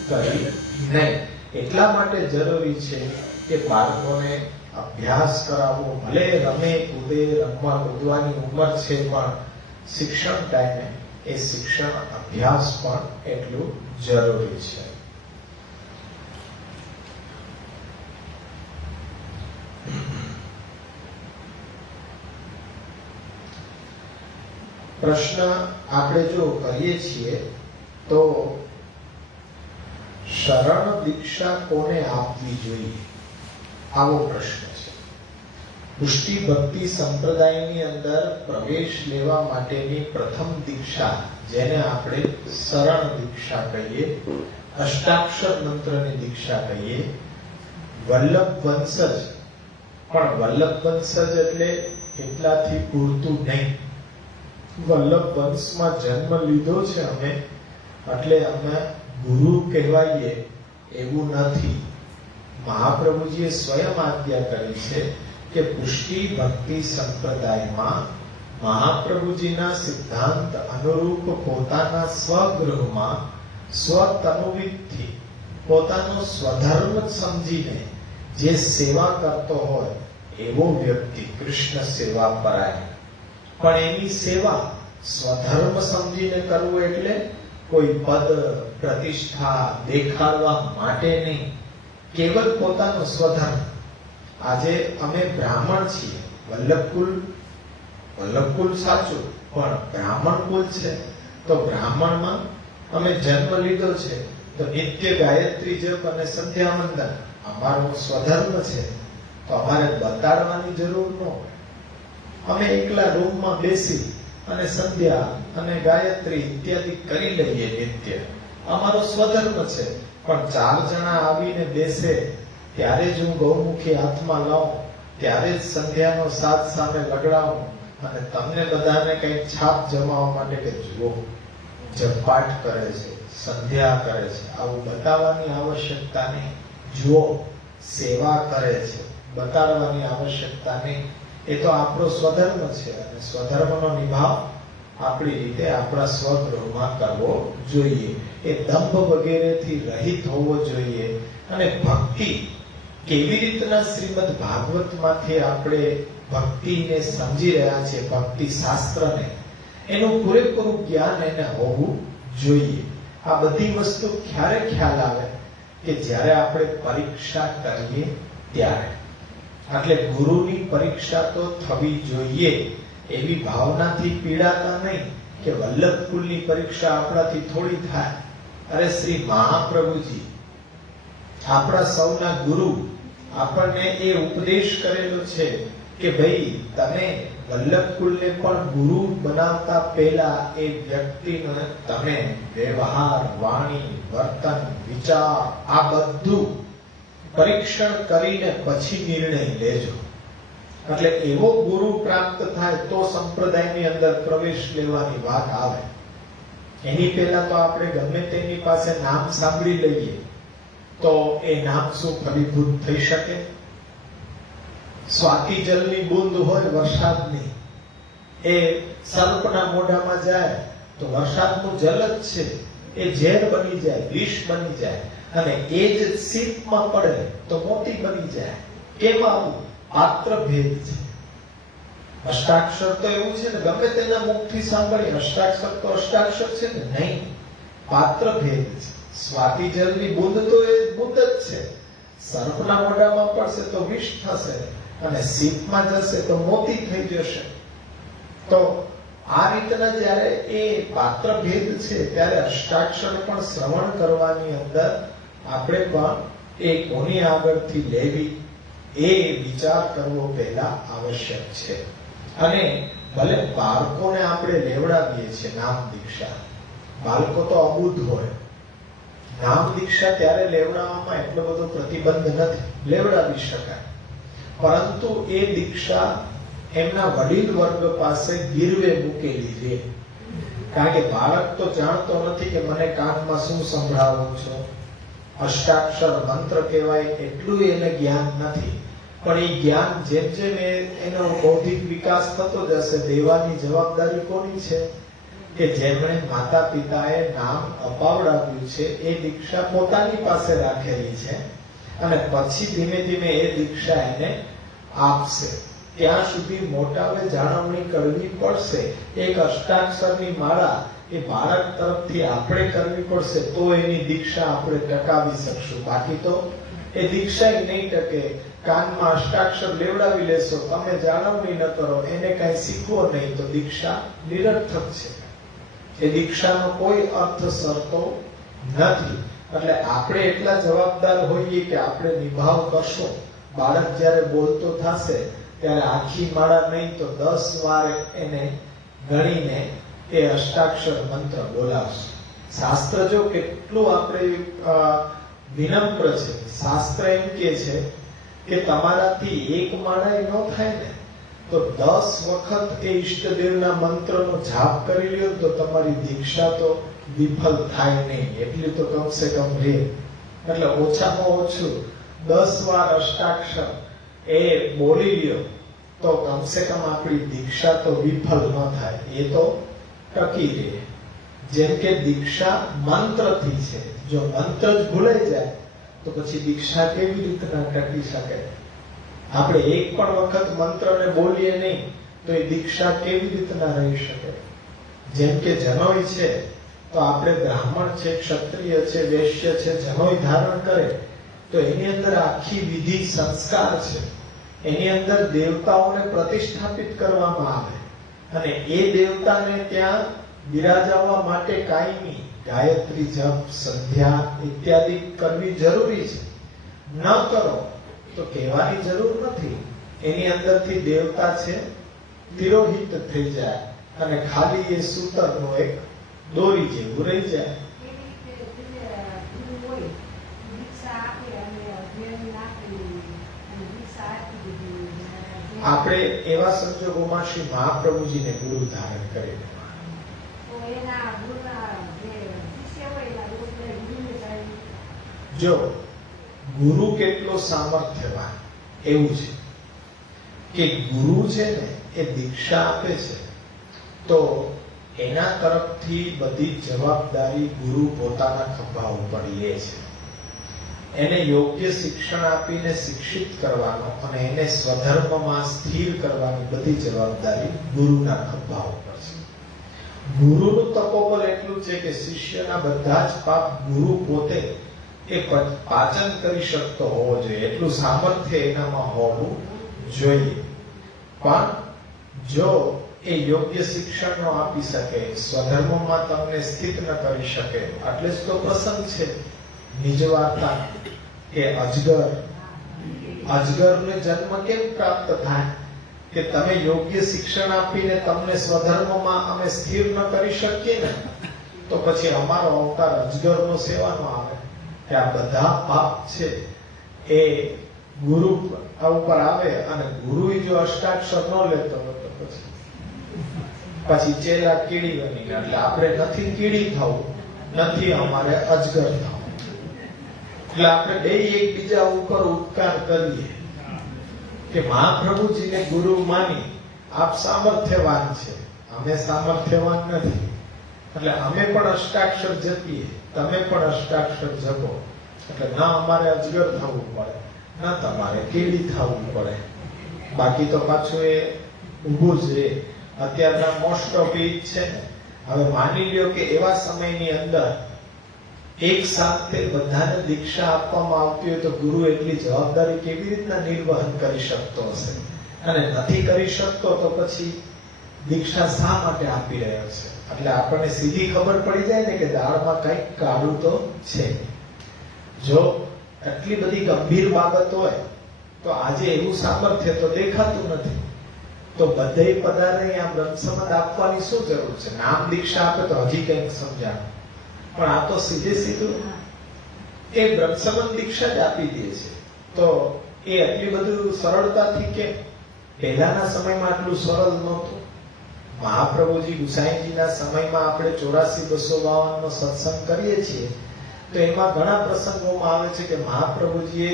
કરી નહીં. એટલા માટે જરૂરી છે કે બાળકોને અભ્યાસ કરાવવો. ભલે રમે કૂદે, રમવા કૂદવાની ઉંમર છે, પણ શિક્ષણ ટાઈમે એ શિક્ષણ અભ્યાસ પણ એટલું જરૂરી છે. પ્રશ્ન આપણે જો કરીએ છીએ તો શરણ દીક્ષા કોને આપવી જોઈએ? આવો પ્રશ્ન છે. પુષ્ટિ ભક્તિ સંપ્રદાયની અંદર પ્રવેશ લેવા માટેની પ્રથમ દીક્ષા, જેને આપણે શરણ દીક્ષા કહીએ, અષ્ટાક્ષર મંત્રની દીક્ષા કહીએ, વલ્લભ વંશજ. પણ વલ્લભ વંશજ એટલે એટલાથી પૂરતું નહીં. વલ્લભ વંશમાં જન્મ લીધો છે અમે એટલે અમે ગુરુ કહેવાઈએ એવું નથી. મહાપ્રભુજીએ સ્વયં આજ્ઞા કરી છે કે પુષ્ટિ ભક્તિ સંપ્રદાયમાં મહાપ્રભુજીના સિદ્ધાંત અનુરૂપ પોતાના સ્વગૃહમાં સ્વતનુવિદથી પોતાનો સ્વધર્મ સમજીને જે સેવા કરતો હોય એવો વ્યક્તિ કૃષ્ણ સેવા પરાયણ. પણ એની સેવા સ્વધર્મ સમજીને કરવું એટલે કોઈ પદ પ્રતિષ્ઠા દેખાડવા માટે નહીં, કેવલ પોતાનો સ્વધર્મ. આજે અમે બ્રાહ્મણ છીએ, વલ્લભ કુલ સાચું, પણ બ્રાહ્મણ કુલ છે તો બ્રાહ્મણમાં અમે જન્મ લીધો છે તો નિત્ય ગાયત્રી જપ અને સંધ્યા વંદન અમારો સ્વધર્મ છે, તો અમારે બતાડવાની જરૂર ન હોય. અમે એકલા રૂમમાં બેસી અને સંધ્યા અને ગાયત્રી ઇત્યાદિ કરી લઈએ નિત્ય, અમારો સ્વધર્મ છે. પણ 4 જણા આવીને બેસે ત્યારે જ હું ગૌમુખી હાથમાં લાવું, ત્યારે જ સંધ્યાનો સાથ સામે લગડાવું અને તમને બધાને કંઈક છાપ જમાવવા માટે કે જુઓ જપપાઠ કરે છે, સંધ્યા કરે છે, આવું બતાવવાની આવશ્યકતા નહીં. જુઓ સેવા કરે છે, બતાડવાની આવશ્યકતા નહીં. એ તો આપણો સ્વધર્મ છે અને સ્વધર્મનો નિભાવ આપણી રીતે આપણા સ્વગૃહમાં કરવો જોઈએ. એ દંભ વગેરેથી રહિત હોવો જોઈએ. અને ભક્તિ કેવી રીતના શ્રીમદ ભાગવતમાંથી આપણે ભક્તિને સમજી રહ્યા છીએ, ભક્તિ શાસ્ત્રને, એનું પૂરેપૂરું જ્ઞાન એને હોવું જોઈએ. આ બધી વસ્તુ ક્યારે ખ્યાલ આવે કે જ્યારે આપણે પરીક્ષા કરીએ ત્યારે. એટલે ગુરુની પરીક્ષા તો થવી જોઈએ એવી ભાવનાથી પીડાતા નહીં કે વલ્લભકુલની પરીક્ષા આપણાથી થોડી થાય. અરે શ્રી મહાપ્રભુજી આપણા સૌના ગુરુ આપણને એ ઉપદેશ કરેલો છે કે ભાઈ તમે વલ્લભકુલને પણ ગુરુ બનાવતા પહેલા એ વ્યક્તિનો તમે વ્યવહાર, વાણી, વર્તન, વિચાર આ બધું પરીક્ષણ કરીને પછી નિર્ણય લેજો. એટલે એવો ગુરુ પ્રાપ્ત થાય તો સંપ્રદાયની અંદર પ્રવેશ લેવાની વાત આવે. એની પહેલા તો આપણે ગમે તેની પાસે નામ સાંભળી લઈએ તો એ નામ શું ફલીભૂત થઈ શકે? સ્વાતિ જલની બૂંદ હોય વરસાદની, એ સર્પના મોઢામાં જાય તો વરસાદનું જલ જ છે, એ ઝેર બની જાય, વિષ બની જાય, અને એ જ સીપમાં પડે તો મોતી બની જાય. કેમ આવું? પાત્ર ભેદ છે. અષ્ટાક્ષર તો એવું છે ને, ગમે તેના મુખથી સાંભળી અષ્ટાક્ષર તો અષ્ટાક્ષર છે ને? નહીં, પાત્ર ભેદ છે. સ્વાતિ જલની બૂંદ તો એ બૂંદ જ છે. સર્પના મોઢામાં પડશે તો વિષ થશે, અને સીપમાં જશે તો મોતી થઈ જશે. તો આ રીતના જ્યારે એ પાત્ર ભેદ છે ત્યારે અષ્ટાક્ષર પણ શ્રવણ કરવાની અંદર આપણે પણ એ કોની આગળથી લેવી એ વિચાર કરવો પહેલા આવશ્યક છે. અને ભલે બાળકોને આપણે લેવડાવીએ છીએ નામ દીક્ષા, બાળકો તો અબુદ્ધ હોય, નામ દીક્ષા ત્યારે લેવડાવવામાં એટલો બધો પ્રતિબંધ નથી, લેવડાવી શકાય. પરંતુ એ દીક્ષા એમના વડીલ વર્ગ પાસે ગીરવે મૂકેલી છે. કારણ કે બાળક તો જાણતો નથી કે મને કાનમાં શું સંભળાવો છો. અષ્ટાક્ષર મંત્ર કહેવાય એટલું એને જ્ઞાન નથી. પણ એ જ્ઞાન જેમ જેમ એનો બૌદ્ધિક વિકાસ થતો જશે, દેવાની જવાબદારી કોની છે? કે જેમણે માતા પિતાએ નામ અપાવડાવ્યું છે એ દીક્ષા પોતાની પાસે રાખેલી છે, અને પછી ધીમે ધીમે એ દીક્ષા એને આપશે. ત્યાં સુધી મોટાએ જાળવણી કરવી પડશે. એક અષ્ટાક્ષરની માળા એ બાળક તરફથી આપણે કરવી પડશે તો એની દીક્ષા આપણે ટકાવી શકશું. બાકી તો એ દીક્ષા નહીં ટકે. કાનમાં અષ્ટાક્ષર લેવડાવી લેશો, તમે જાળવણી ન કરો, એને કઈ શીખવો નહીં તો દીક્ષા નિરર્થક છે. એ દીક્ષાનો કોઈ અર્થ સરતો નથી. એટલે આપણે એટલા જવાબદાર હોઈએ કે આપણે નિભાવ કરશો. બાળક જ્યારે બોલતો થશે ત્યારે આખી માળા નહીં તો 10 વાર એને ગણીને એ અષ્ટાક્ષર મંત્ર બોલાવશે. શાસ્ત્ર જો કેટલું આપણે વિનમ્ર છે. શાસ્ત્ર એમ કે છે કે તમારાથી એક માળા ન થાય ને તો 10 વખત એ ઈષ્ટદેવના મંત્રનો જાપ કરી લ્યો તો તમારી દીક્ષા તો વિફલ થાય નહીં, એટલી તો કમસે કમ રહે. એટલે ઓછામાં ઓછું 10 વાર અષ્ટાક્ષર એ બોલી લ્યો તો કમસે કમ આપણી દીક્ષા તો વિફલ ન થાય, એ તો ટકી રહે. જેમ કે દીક્ષા મંત્રથી છે. જો મંત્ર જ ભૂલાઈ જાય તો પછી દીક્ષા કેવી રીતના ટકી શકે? આપણે એક પણ વખત મંત્રને બોલીએ નહીં તો એ દીક્ષા કેવી રીતના રહી શકે? જેમ કે જનોઈ છે તો આપણે બ્રાહ્મણ છે, ક્ષત્રિય છે, વૈશ્ય છે, જનોઈ ધારણ કરે તો એની અંદર આખી વિધિ સંસ્કાર છે. એની અંદર દેવતાઓને પ્રતિષ્ઠાપિત કરવામાં આવે, અને એ દેવતાને ત્યાં બિરાજવા માટે કાયમી ગાયત્રી જપ, સંધ્યા ઇત્યાદિ કરવી જરૂરી છે. ન કરો તો કહેવાની જરૂર નથી. એની અંદરથી દેવતા છે તિરોહિત થઈ જાય અને ખાલી એ સૂતરનો એક દોરી જેવું રહી જાય. આપણે એવા સંજોગોમાં શ્રી મહાપ્રભુજીને ગુરુ ધારણ કરી જો ગુરુ કેટલો સામર્થ્યવાન એવું છે કે ગુરુ છે ને એ દીક્ષા આપે છે તો એના તરફથી બધી જવાબદારી ગુરુ પોતાના ખભા ઉપર લે છે. એને યોગ્ય શિક્ષણ આપીને શિક્ષિત કરવાનો અને એને સ્વધર્મમાં સ્થિર કરવાની બધી જવાબદારી ગુરુના ખભા ઉપર છે. ગુરુનું તપોબળ એટલું છે કે શિષ્યના બધા જ પાપ ગુરુ પોતે એ પાચન કરી શકતો હોવો જોઈએ, એટલું સામર્થ્ય એનામાં હોવું જોઈએ. પણ જો એ યોગ્ય શિક્ષણ ન આપી શકે, સ્વધર્મમાં તમને સ્થિત ન કરી શકે, એટલે જ તો પ્રસંગ છે નિજ વાર્તા કે અજગરને જન્મ કેમ પ્રાપ્ત થાય કે તમે યોગ્ય શિક્ષણ આપીને તમને સ્વધર્મમાં અમે સ્થિર ન કરી શકીએ ને, તો પછી અમારો અવતાર અજગરનો સેવાનો આવે કે આ બધા પાપ છે એ ગુરુ ઉપર આવે, અને ગુરુ જો અષ્ટાક્ષર ન લેતો હોય તો પછી ચેલા કીડી બની ગયા. એટલે આપણે નથી કીડી થવું, નથી અમારે અજગર થવું. એટલે આપણે બે એકબીજા ઉપર ઉપકાર કરીએ કે મહાપ્રભુજીને ગુરુ માની આપ સામર્થ્યવાન છે, અમે સામર્થ્યવાન નથી, એટલે અમે પણ અષ્ટાક્ષર જપીએ, તમે પણ અષ્ટાક્ષર જપો. એટલે ના અમારે અજગર થવું પડે, ના તમારે કીડી થવું પડે. બાકી તો પાછું એ ઊભું જ રહે. અત્યારના મોસ્ટ ઓફ ઇટ છે ને, હવે માની લ્યો કે એવા સમયની અંદર એક સાથે બધાને દીક્ષા આપવામાં આવતી હોય તો ગુરુ એટલી જવાબદારી કેવી રીતના નિર્વહન કરી શકતો હશે? અને નથી કરી શકતો તો પછી દીક્ષા શા માટે આપી રહ્યો છે? એટલે આપણને સીધી ખબર પડી જાય ને કે દાળમાં કંઈક કાળું તો છે. જો એટલી બધી ગંભીર બાબત હોય તો આજે એવું સામર્થ્ય તો દેખાતું નથી, તો બધે પદાર્થને આ બ્રહ્મસંબંધ આપવાની શું જરૂર છે? નામ દીક્ષા આપે તો હજી કંઈક સમજાવે, પણ આ તો સીધે સીધું એ બ્રહ્મસંબંધ દીક્ષા જ આપી દે છે. તો એ એટલી બધું સરળતાથી કેમ? પહેલાના સમયમાં આટલું સરળ નહોતું. મહાપ્રભુજી ગુસાઈજીના સમયમાં આપણે 84-252 નો સત્સંગ કરીએ છીએ તો એમાં ઘણા પ્રસંગોમાં આવે છે કે મહાપ્રભુજીએ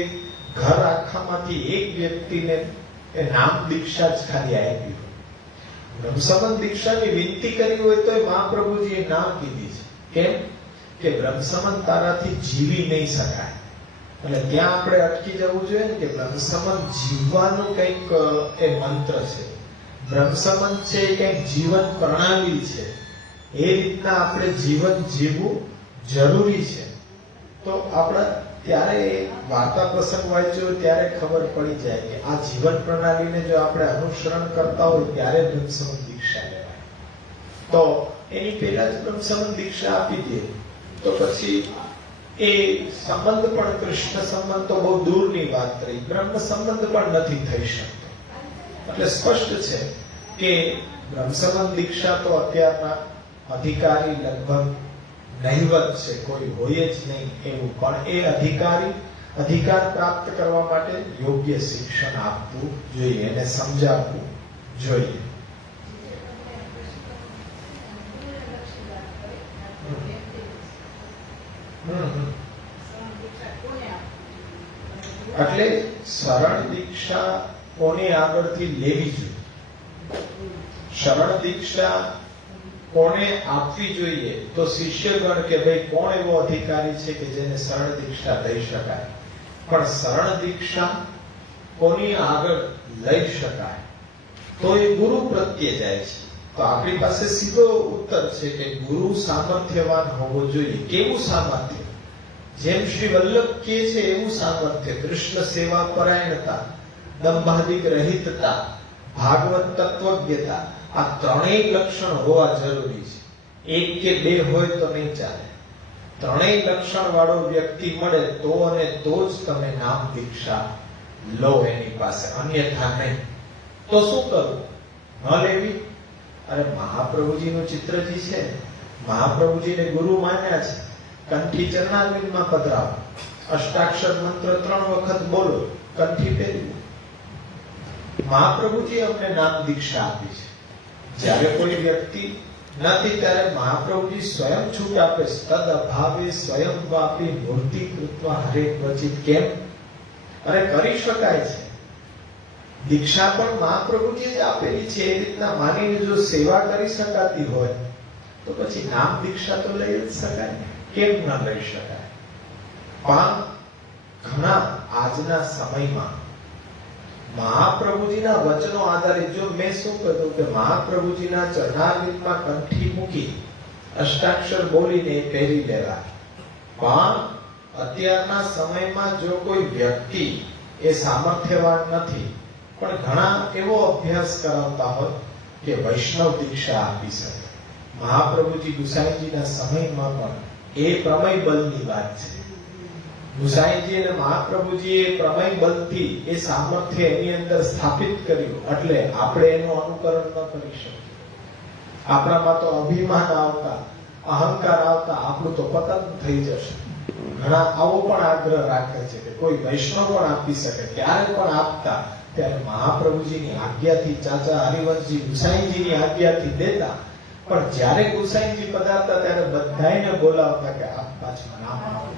ઘર આખામાંથી એક વ્યક્તિને એ નામ દીક્ષા જ ખાલી આપી. બ્રહ્મસંબંધ દીક્ષાની વિનંતી કરી હોય તો મહાપ્રભુજીએ નામ કીધી છે. કેમ કે બ્રહ્મસંબંધ તારાથી જીવી નહીં શકાય. એટલે ત્યાં આપણે અટકી જવું જોઈએ ને કે બ્રહ્મસંબંધ જીવવાનું કંઈક એ મંત્ર છે, બ્રહ્મસંબંધ છે એ કંઈક જીવન પ્રણાલી છે, એ રીતના આપણે જીવન જીવવું જરૂરી છે. તો આપણે ત્યારે વાર્તા પ્રસંગ વાંચ્યો ત્યારે ખબર પડી જાય કે આ જીવન પ્રણાલીને જો આપણે અનુસરણ કરતા હોય ત્યારે બ્રહ્મસંબંધ દીક્ષા લેવાય. તો એની પહેલા જ બ્રહ્મસંબંધ દીક્ષા આપી દે તો પછી એ સંબંધ પણ કૃષ્ણ સંબંધ તો બહુ દૂરની વાત રહી, બ્રહ્મ સંબંધ પણ નથી થઈ શકતો. એટલે સ્પષ્ટ છે કે બ્રહ્મસંબંધ દીક્ષા તો અત્યારના અધિકારી લગભગ નહિવત છે, કોઈ હોય જ નહીં એવું. પણ એ અધિકાર પ્રાપ્ત કરવા માટે યોગ્ય શિક્ષણ આપવું જોઈએ, એને સમજાવવું જોઈએ. એટલે શરણ દીક્ષા કોને આગળથી લેવી જોઈએ, શરણ દીક્ષા કોને આપવી જોઈએ? તો શિષ્યગણ કે ભાઈ કોણ એવો અધિકારી છે કે જેને શરણ દીક્ષા દઈ શકાય. પણ શરણ દીક્ષા કોની આગળ લઈ શકાય? તો એ ગુરુ પ્રત્યે જાય છે. તો આપણી પાસે સીધો ઉત્તર છે કે ગુરુ સામર્થ્યવાન હોવો જોઈએ. કેવું સામર્થ્ય? જેમ શ્રી વલ્લભ કહે છે એવું સામર્થ્ય. કૃષ્ણ સેવા પરાયણતા, દંભાદિક રહિતતા, ભાગવત તત્વજ્ઞતા, આ ત્રણેય લક્ષણ હોવા જરૂરી છે. એક કે બે હોય તો નહીં ચાલે. ત્રણેય લક્ષણ વાળો વ્યક્તિ મળે તો અને તો જ તમે નામ દીક્ષા લો એની પાસે, અન્યથા નહીં. તો શું કરવું? ન લેવી? અરે મહાપ્રભુજીનું ચિત્રજી છે, મહાપ્રભુજીને ગુરુ માન્યા છે. કંઠી ચરણારવિંદમાં પધરાવો, અષ્ટાક્ષર મંત્ર 3 વખત બોલો, કંઠી પહેરવું. મહાપ્રભુજી અમને નામ દીક્ષા આપી છે. જ્યારે કોઈ વ્યક્તિ નથી ત્યારે મહાપ્રભુજી સ્વયં છૂટ આપે. તદ અભાવે સ્વયં વાપી મૂર્તિ કૃત્વા હરે ક્વચિત. કેમ? અરે કરી શકાય છે. દીક્ષા પણ મહાપ્રભુજી જ આપેલી છે. એ રીતના માનીને જો સેવા કરી શકાતી હોય તો પછી નામ દીક્ષા તો લઈ જ શકાય. કેમ ન લઈ શકાય? પણ ઘણા આજના સમયમાં મહાપ્રભુજીના વચનો આધારિત, જો મેં શું કહ્યું કે મહાપ્રભુજીના ચરણારવિંદમાં કંઠી મૂકી અષ્ટાક્ષર બોલીને પહેરી લેવા, પણ અત્યારના સમયમાં જો કોઈ વ્યક્તિ એ સામર્થ્યવાન નથી પણ ઘણા એવો અભ્યાસ કરાવતા હોય કે વૈષ્ણવ દીક્ષા આપી શકે, મહાપ્રભુજી ગુસાઈજીના સમયમાં પણ એ પ્રમેય બલની વાત છે. ગુસાઈજી અને મહાપ્રભુજી એ પ્રમેય બલથી એ સામર્થ્ય એની અંદર સ્થાપિત કર્યું, એટલે આપણે એનું અનુકરણ ન કરી શકીએ. આપણામાં તો અભિમાન આવતા, અહંકાર આવતા આપણું તો પતન થઈ જશે. ઘણા આવો પણ આગ્રહ રાખે છે કે કોઈ વૈષ્ણવ પણ આપી શકે, ક્યારે પણ આપતા ત્યારે મહાપ્રભુજીની આજ્ઞાથી, ચાચા હરિવંશજી ગુસાઈજીની આજ્ઞાથી દેતા, પણ જ્યારે ગુસાઈજી પધારતા ત્યારે બધાને બોલાવતા કે આપ પાછા નામ આવો.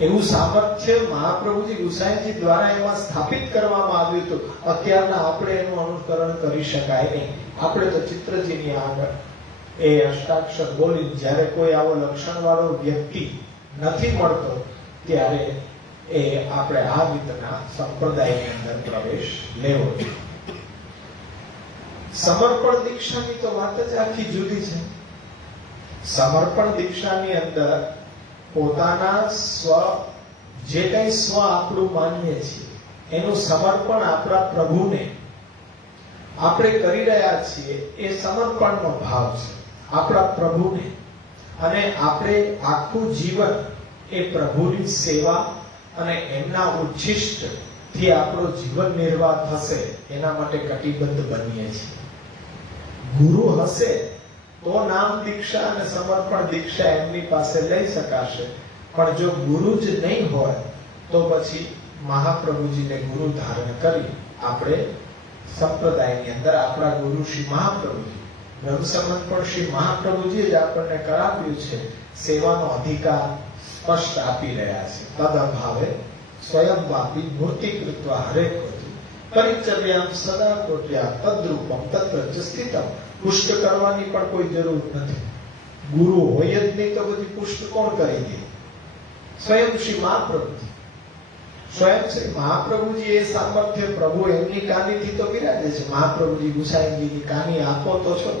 એવું સામર્થ્ય મહાપ્રભુજી ગુસાઈજી દ્વારા એમાં સ્થાપિત કરવામાં આવ્યું હતું. અત્યારના આપણે એનું અનુકરણ કરી શકાય નહીં. આપણે તો ચિત્રજીની આગળ એ અષ્ટાક્ષર બોલી, જ્યારે કોઈ આવો લક્ષણ વાળો વ્યક્તિ નથી મળતો ત્યારે એ આપણે આ રીતના સંપ્રદાયની અંદર પ્રવેશ લેવો જોઈએ. સમર્પણ દીક્ષાની તો વાત જ આખી જુદી છે. સમર્પણ દીક્ષાની અંદર પોતાના સ્વ, જે કઈ સ્વ આપણું માનીએ છીએ એનું સમર્પણ આપણા પ્રભુને આપણે કરી રહ્યા છીએ. એ સમર્પણનો ભાવ છે આપણા પ્રભુને, અને આપણે આખું જીવન એ પ્રભુની સેવા અને એમના ઉચ્છિષ્ટ થી આપણો જીવન નિર્વાહ થશે એના માટે કટિબદ્ધ બનીએ છીએ. ગુરુ હશે તો નામ દીક્ષા અને સમર્પણ દીક્ષા એમની પાસે લઈ શકાશે, પણ જો ગુરુ જ નહીં હોય તો પછી મહાપ્રભુજીને ગુરુ ધારણ કરી આપણે સંપ્રદાયની અંદર આપણા ગુરુ શ્રી મહાપ્રભુજી, બ્રહ્મસંબંધ પણ શ્રી મહાપ્રભુજી જ આપણને કરાવ્યું છે. સેવાનો અધિકાર સ્પષ્ટ આપી રહ્યા છે. તદ અભાવે સ્વયં વાપી મૂર્તિ કૃત્વા હરે કોટી પરિચર્યામ સદા કોટ્યા તદ્રૂપમ તત્ર ચ સ્થિતમ. પુષ્ટ કરવાની પણ કોઈ જરૂર નથી. ગુરુ હોય જ નહીં તો બધી પુષ્ટ કોણ કરી દે? સ્વયં શ્રી મહાપ્રભુજી. સ્વયં શ્રી મહાપ્રભુજી એ સામર્થ્ય પ્રભુ એમની કાનીથી તો બિરાજે છે. મહાપ્રભુજી ગુસાઈજીની કાની આપો તો છો,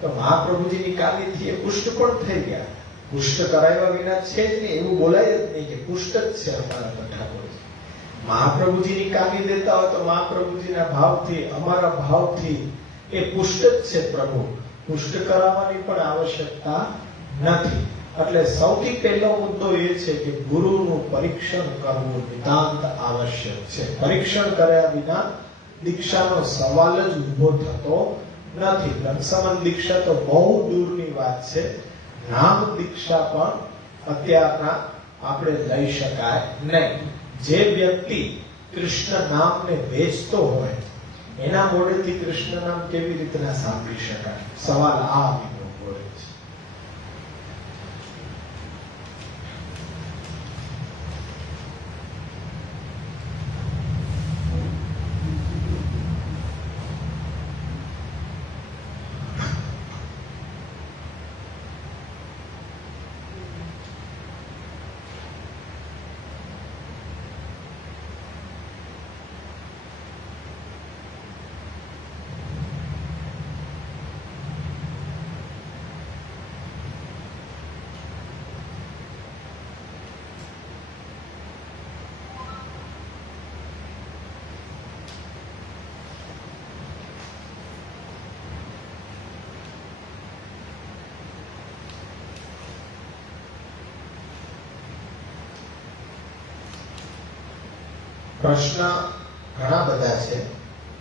તો મહાપ્રભુજીની કાનીથી એ પુષ્ટ પણ થઈ ગયા. પુષ્ટ કરાવ્યા વિના છે જ નહીં એવું બોલાય જ નહીં કે પુષ્ટ જ છે અમારા ઠાકોરજી. મહાપ્રભુજીની કાની દેતા હોય તો મહાપ્રભુજીના ભાવથી, અમારા ભાવથી એ પુષ્ટ જ છે પ્રભુ. પુષ્ટ કરાવવાની પણ આવશ્યકતા નથી. એટલે સૌથી પહેલો મુદ્દો એ છે કે ગુરુનું પરીક્ષણ કરવું નિતાંત આવશ્યક છે. પરીક્ષણ કર્યા વિના દીક્ષાનો સવાલ જ ઉભો થતો નથી. બ્રહ્મસંબંધ દીક્ષા તો બહુ દૂરની વાત છે. નામ દીક્ષા પણ અત્યારના આપણે લઈ શકાય નહીં. જે વ્યક્તિ કૃષ્ણ નામને વેચતો હોય એના મોઢેથી કૃષ્ણ નામ કેવી રીતના સાંભળી શકાય? સવાલ આ વિનો બોલે છે. પ્રશ્ન ઘણા બધા છે.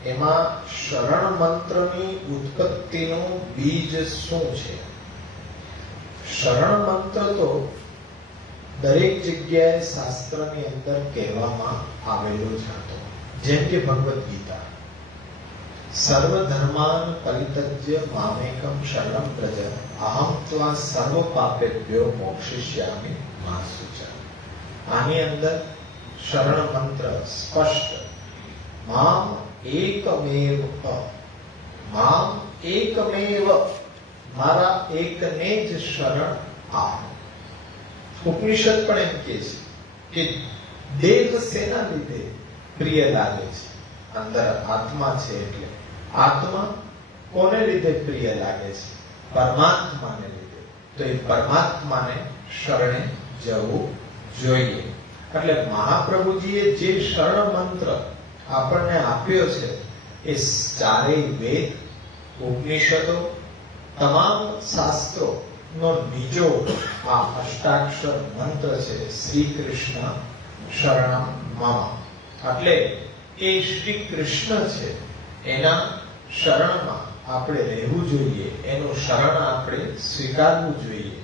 એમાં શરણ મંત્રની ઉત્પત્તિનું બીજ શું છે? શરણ મંત્ર તો દરેક જગ્યાએ શાસ્ત્રની અંદર કહેવામાં આવેલો જ હતો. જેમ કે ભગવદ્ ગીતા, સર્વ ધર્માન પરિત્યજ્ય મામેકમ શરણમ વ્રજ અહમ ત્વા સર્વ પાપેભ્યો મોક્ષિષ્યામિ મા શુચિ. આની અંદર શરણ મંત્ર સ્પષ્ટ, મામ એકમેવ, મામ એકમેવ, મારા એકને જ શરણ આ. ઉપનિષદ પણ એમ કહે છે કે દેવ શેના લીધે પ્રિય લાગે છે? અંદર આત્મા છે. એટલે આત્મા કોને લીધે પ્રિય લાગે છે? પરમાત્માને લીધે. તો એ પરમાત્માને શરણે જવું જોઈએ. એટલે મહાપ્રભુજીએ જે શરણ મંત્ર આપણને આપ્યો છે એ ચારેય વેદ, ઉપનિષદો, તમામ શાસ્ત્રો નો બીજો આ અષ્ટાક્ષર મંત્ર છે, શ્રી કૃષ્ણ શરણમ મમ. એટલે એ શ્રી કૃષ્ણ છે, એના શરણમાં આપણે રહેવું જોઈએ, એનું શરણ આપણે સ્વીકારવું જોઈએ.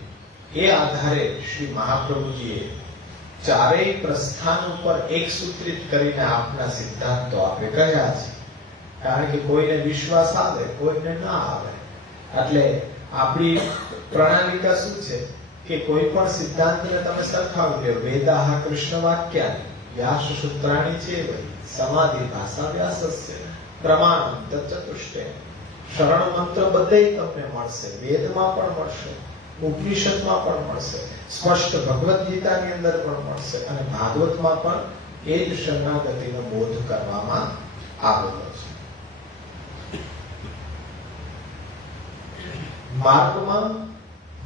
એ આધારે શ્રી મહાપ્રભુજીએ ચારેય પ્રસ્થાન ઉપર એક સૂત્રિત કરીને આપના સિદ્ધાંતો આપણે કહ્યા છે. કારણ કે કોઈને વિશ્વાસ આવે, કોઈને ના આવે. એટલે આપણી પ્રણાલિકા શું છે કે કોઈ પણ સિદ્ધાંતને તમે સરખાવી લો. વેદાહ કૃષ્ણ વાક્યાની, વ્યાસ સૂત્રાણી ચેવ, સમાધિ ભાષા વ્યાસસ્ય, પ્રમાણમ તત્ચતુષ્ટય. શરણ મંત્ર બધે તમને મળશે, વેદમાં પણ મળશે, ઉપનિષદમાં પણ મળશે, સ્પષ્ટ ભગવદ્ ગીતાની અંદર પણ મળશે, અને ભાગવતમાં પણ એ જ શરણાગતિનો બોધ કરવામાં આવેલો છે. માર્ગમાં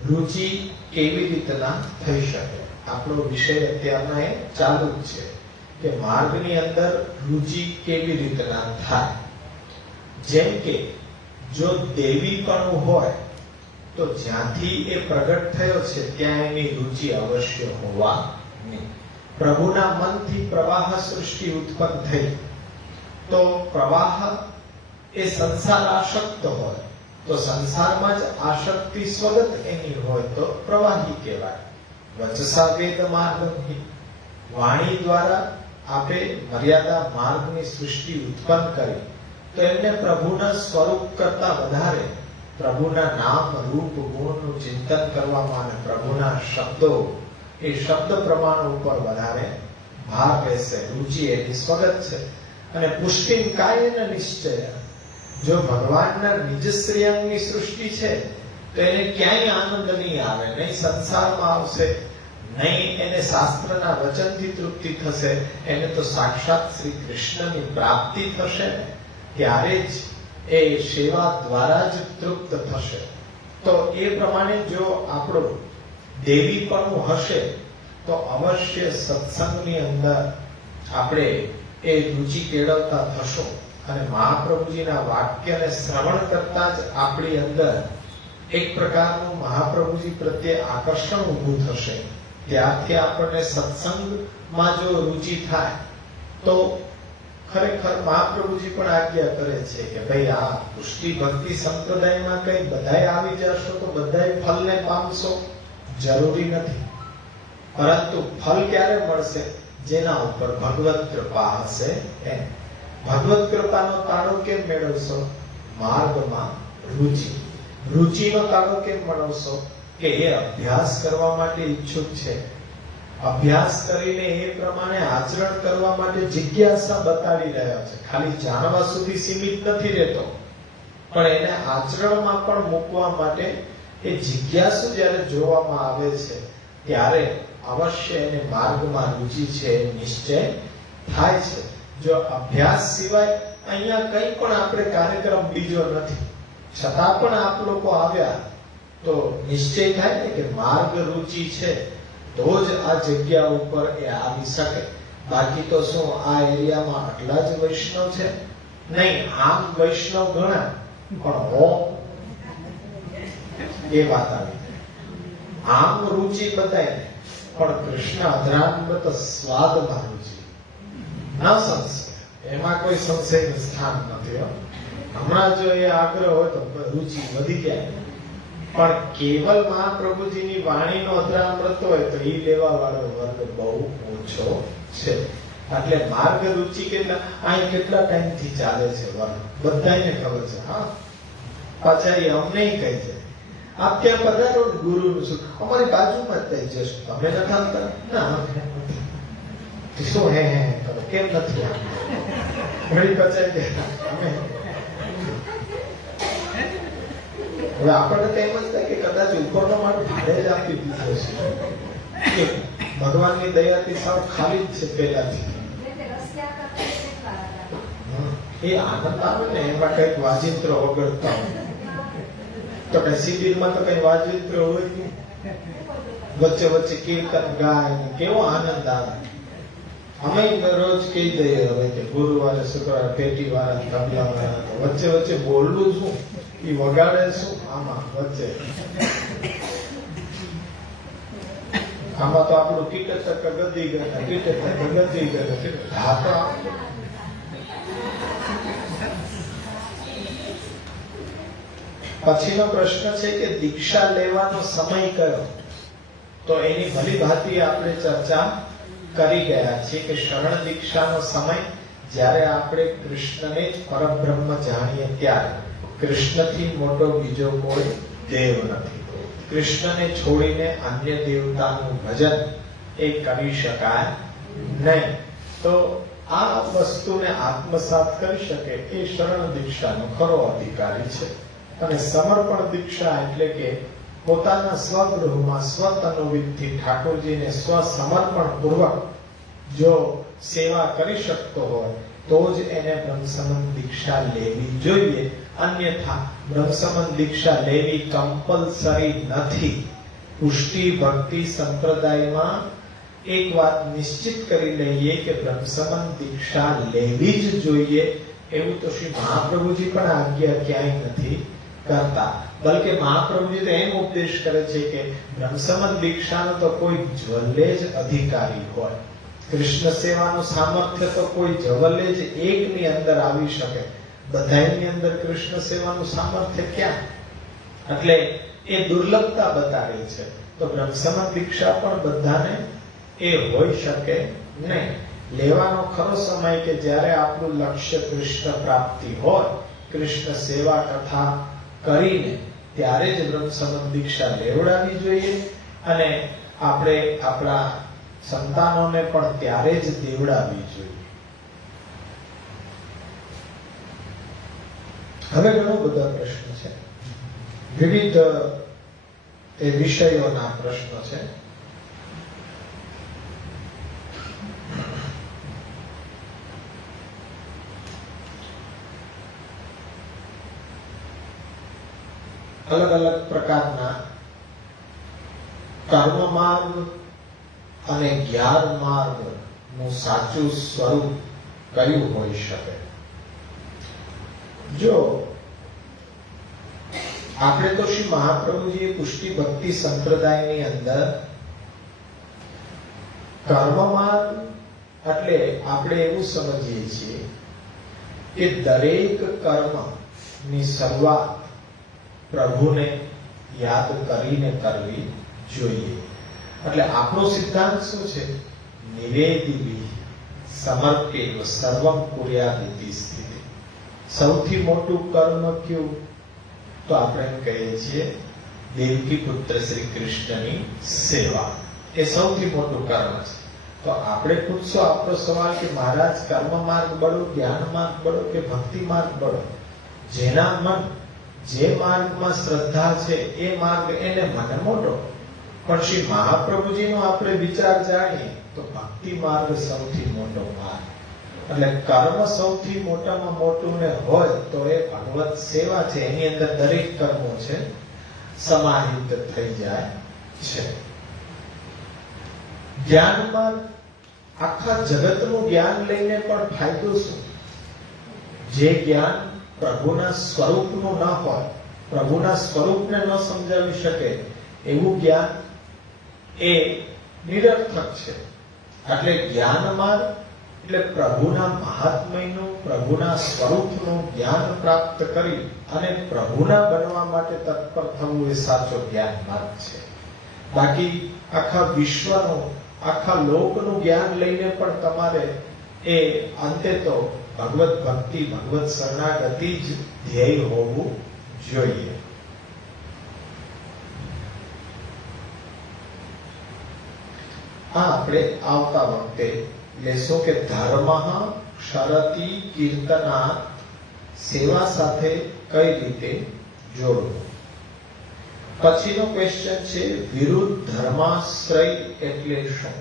રુચિ કેવી રીતના થઈ શકે? આપણો વિષય અત્યારના એ ચાલુ જ છે કે માર્ગની અંદર રુચિ કેવી રીતના થાય. જેમ કે જો દેવીપણું હોય તો જ્યાંથી એ પ્રગટ થયો છે ત્યાં એની રુચિ અવશ્ય હોવાની. પ્રભુના મનથી પ્રવાહ સૃષ્ટિ ઉત્પન્ન થઈ તો પ્રવાહ એ સંસાર આસક્ત હોય તો સંસારમાં જ આસક્તિ સ્વગત એની હોય તો પ્રવાહી કહેવાય. વચસા વેદ માર્ગમ, વાણી દ્વારા આપે મર્યાદા માર્ગની સૃષ્ટિ ઉત્પન્ન કરી તો એમને પ્રભુના સ્વરૂપ કરતા વધારે પ્રભુના નામ રૂપ ગુણનું ચિંતન કરવામાં અને પ્રભુના શબ્દો એ શબ્દ પ્રમાણ ઉપર વધારે ભાર રહેશે. રુચિ એની સ્વગત છે. અને પુષ્ટિમ કાયેન નિશ્ચય, જો ભગવાનના નિજ શ્રેયંગની સૃષ્ટિ છે તો એને ક્યાંય આનંદ નહીં આવે, નહીં સંસારમાં આવશે, નહીં એને શાસ્ત્રના વચનથી તૃપ્તિ થશે. એને તો સાક્ષાત શ્રી કૃષ્ણની પ્રાપ્તિ થશે ને ત્યારે જ એ સેવા દ્વારા જ તૃપ્ત થશે. તો એ પ્રમાણે જો આપણું દેવીપણું હશે તો અવશ્ય સત્સંગની અંદર આપણે એ રુચિ કેળવતા થશો. અને મહાપ્રભુજીના વાક્યને શ્રવણ કરતા જ આપણી અંદર એક પ્રકારનું મહાપ્રભુજી પ્રત્યે આકર્ષણ ઊભું થશે. ત્યારથી આપણને સત્સંગમાં જો રુચિ થાય તો ખરેખર મહાપ્રભુજી પણ આજ્ઞા કરે છે કે ભાઈ આ પુષ્ટિ ભક્તિ સંપ્રદાયમાં કઈ બધાય આવી જશો તો બધાય ફલને પામશો જરૂરી નથી. પરંતુ ફલ ક્યારે મળશે? જેના ઉપર ભગવત કૃપા હશે એમ. ભગવત કૃપાનો તાળો કેમ મેળવશો? માર્ગમાં રુચિ. રુચિનો તાળો કેમ મેળવશો? કે એ અભ્યાસ કરવા માટે ઈચ્છુક છે, અભ્યાસ કરીને એ પ્રમાણે આચરણ કરવા માટે જિજ્ઞાસા બતાડી રહ્યા છે. ખાલી જાણવા સુધી સીમિત નથી રહેતો, પણ એને આચરણમાં પણ મૂકવા માટે એ જિજ્ઞાસુ જ્યારે જોવામાં આવે છે ત્યારે અવશ્ય એને માર્ગમાં રુચિ છે નિશ્ચય થાય છે. જો અભ્યાસ સિવાય અહીંયા કંઈ પણ આપણે કાર્યક્રમ બીજો નથી, છતાં પણ આપ લોકો આવ્યા તો નિશ્ચય થાય ને કે માર્ગ રુચિ છે તો જ આ જગ્યા ઉપર એ આવી શકે. બાકી તો શું આ એરિયામાં આટલા જ વૈષ્ણવ છે? નહીં, આમ વૈષ્ણવ ઘણા પણ હો એ વાત આવી. આમ રુચિ બતાય પણ કૃષ્ણ અધરામૃત સ્વાદમાં રુચિ ન સંશય, એમાં કોઈ સંશયનું સ્થાન નથી. હમણાં જો એ આગ્રહ હોય તો રુચિ વધી જાય, પણ કેવલ મહાપ્રભુજીની વાણીનો અધરામૃત હોય તો એ લેવા વાળો વર્ગ બહુ ઓછો છે. એટલે માર્ગ રુચિ અહીં કેટલા ટાઈમથી ચાલે છે વર્ગ બધાને ખબર છે. હા, પાછા એ અમને કહે છે આપ ત્યાં પધારો ગુરુનું શું અમારી બાજુમાં જ થઈ જશો, તમે નથી આવતા? ના, શું હે કરો કેમ નથી ઘડી પચાઈ ગયા અમે. હવે આપણને તો એમ જ થાય કે કદાચ ઉપરનો માળ ભાડે જ આપી દીધો છે, ભગવાનની દયાથી સાવ ખાલી જ છે પહેલાથી. એ આનંદ આવે ને એમાં કઈક વાજિંત્રો વગડતા હોય. તો કઈ શિબિરમાં તો કઈ વાજિંત્ર હોય નહીં, વચ્ચે વચ્ચે કીર્તન ગાય ને કેવો આનંદ આવે. અમે રોજ કહી દઈએ હવે કે ગુરુવારે શુક્રવારે પેટી વાળા તબલા વાળા વચ્ચે વચ્ચે બોલવું શું, એ વગાડે શું આમાં વચ્ચે. આમાં તો આપણું કીટક ગદી ગયા, કીટક ગદી ગયા. હા તો પછીનો પ્રશ્ન છે કે દીક્ષા લેવાનો સમય કયો? તો એની ભલી ભાંતિ આપણે ચર્ચા કરી ગયા છીએ કે શરણ દીક્ષાનો સમય જ્યારે આપણે કૃષ્ણને જ પરબ્રહ્મ જાણીએ ત્યારે. કૃષ્ણથી મોટો બીજો કોઈ દેવ નથી. કૃષ્ણને છોડીને અન્ય દેવતાનું ભજન એ કરી શકાય નહીં. તો આ વસ્તુને આત્મસાત કરી શકે એ શરણ દીક્ષાનો ખરો અધિકારી છે. અને સમર્પણ દીક્ષા એટલે કે પોતાના સ્વગૃહમાં સ્વતનુવિધિથી ઠાકોરજીને સ્વસમર્પણ પૂર્વક જો સેવા કરી શકતો હોય તો જ એને બ્રહ્મસમન દીક્ષા લેવી જોઈએ. અન્યથા બ્રહ્મસમન દીક્ષા લેવી કમ્પલસરી નથી. પુષ્ટિ ભક્તિ સંપ્રદાયમાં એક વાત નિશ્ચિત કરી લઈએ કે બ્રહ્મસમન દીક્ષા લેવી જ જોઈએ એવું તો શ્રી મહાપ્રભુજી પણ આજ્ઞા ક્યાંય નથી કરતા. બલકે મહાપ્રભુજી તો એમ ઉપદેશ કરે છે કે બ્રહ્મસમન દીક્ષાનો તો કોઈ જ્વલ્લે જ અધિકારી હોય. કૃષ્ણ સેવાનું સામર્થ્ય તો કોઈ જવલ્લે જ એકની અંદર આવી શકે. બધાની અંદર કૃષ્ણ સેવાનું સામર્થ્ય ક્યાં? એટલે એ દુર્લભતા બતાવી છે. તો બ્રહ્મસમન દીક્ષા પણ બધાને એ હોઈ શકે નહીં. લેવાનો ખરો સમય કે જ્યારે આપણું લક્ષ્ય કૃષ્ણ પ્રાપ્તિ હોય, કૃષ્ણ સેવા કથા કરીને ત્યારે જ બ્રહ્મસમન દીક્ષા લેવડાવી જોઈએ. અને આપણે આપણા સંતાનોને પણ ત્યારે જ દેવડાવવી જોઈએ. હવે ઘણો બધા પ્રશ્ન છે, વિવિધ એ વિષયોના પ્રશ્નો છે. અલગ અલગ પ્રકારના કર્મ માર્ગ અને જ્ઞાન માર્ગ નું સાચું સ્વરૂપ કયું હોઈ શકે? જો આપણે તો શ્રી મહાપ્રભુજીએ પુષ્ટિ ભક્તિ સંપ્રદાયની અંદર કર્મ માર્ગ એટલે આપણે એવું સમજીએ છીએ કે દરેક કર્મ ની શરૂઆત પ્રભુને યાદ કરીને કરવી જોઈએ. એટલે આપણો સિદ્ધાંત શું છે? નિવેદિવી સમર્પેવ સર્વમ કુર્યાદિતિ સ્થિતિ. સૌથી મોટું કર્મ કયું? તો આપણે કહીએ છીએ દેવકી પુત્ર શ્રી કૃષ્ણની સેવા. એ સૌથી મોટું કર્મ છે. તો આપણે પૂછશો આપણો સવાલ કે મહારાજ કર્મ માર્ગ બળો, જ્ઞાન માર્ગ બળો કે ભક્તિ માર્ગ બળો? જેના મન જે માર્ગમાં શ્રદ્ધા છે એ માર્ગ એને મને મોટો. પણ શ્રી મહાપ્રભુજીનો આપણે વિચાર જાણીએ તો ભક્તિ માર્ગ સૌથી મોટો માર્ગ. એટલે કર્મ સૌથી મોટામાં મોટું ને હોય તો એ ભગવત સેવા છે. એની અંદર દરેક કર્મો છે સમાહિત થઈ જાય છે. જ્ઞાનમાં આખા જગતનું જ્ઞાન લઈને પણ ફાયદો શું? જે જ્ઞાન પ્રભુના સ્વરૂપનું ન હોય, પ્રભુના સ્વરૂપને ન સમજાવી શકે એવું જ્ઞાન એ નિરર્થક છે. એટલે જ્ઞાનમાં એટલે પ્રભુના મહાત્મ્યનું, પ્રભુના સ્વરૂપનું જ્ઞાન પ્રાપ્ત કરી અને પ્રભુના બનવા માટે તત્પર થવું એ સાચો જ્ઞાન માર્ગ છે. બાકી આખા વિશ્વનું, આખા લોકનું જ્ઞાન લઈને પણ તમારે એ અંતે તો ભગવત ભક્તિ, ભગવત શરણાગતિ જ ધ્યેય હોવું જોઈએ. આ આપણે આવતા વખતે લેશો કે ધર્મ ક્ષરતી કીર્તના સેવા સાથે કઈ રીતે જોડવું. પછીનો ક્વેશ્ચન છે વિરુદ્ધ ધર્માશ્રય એટલે શું?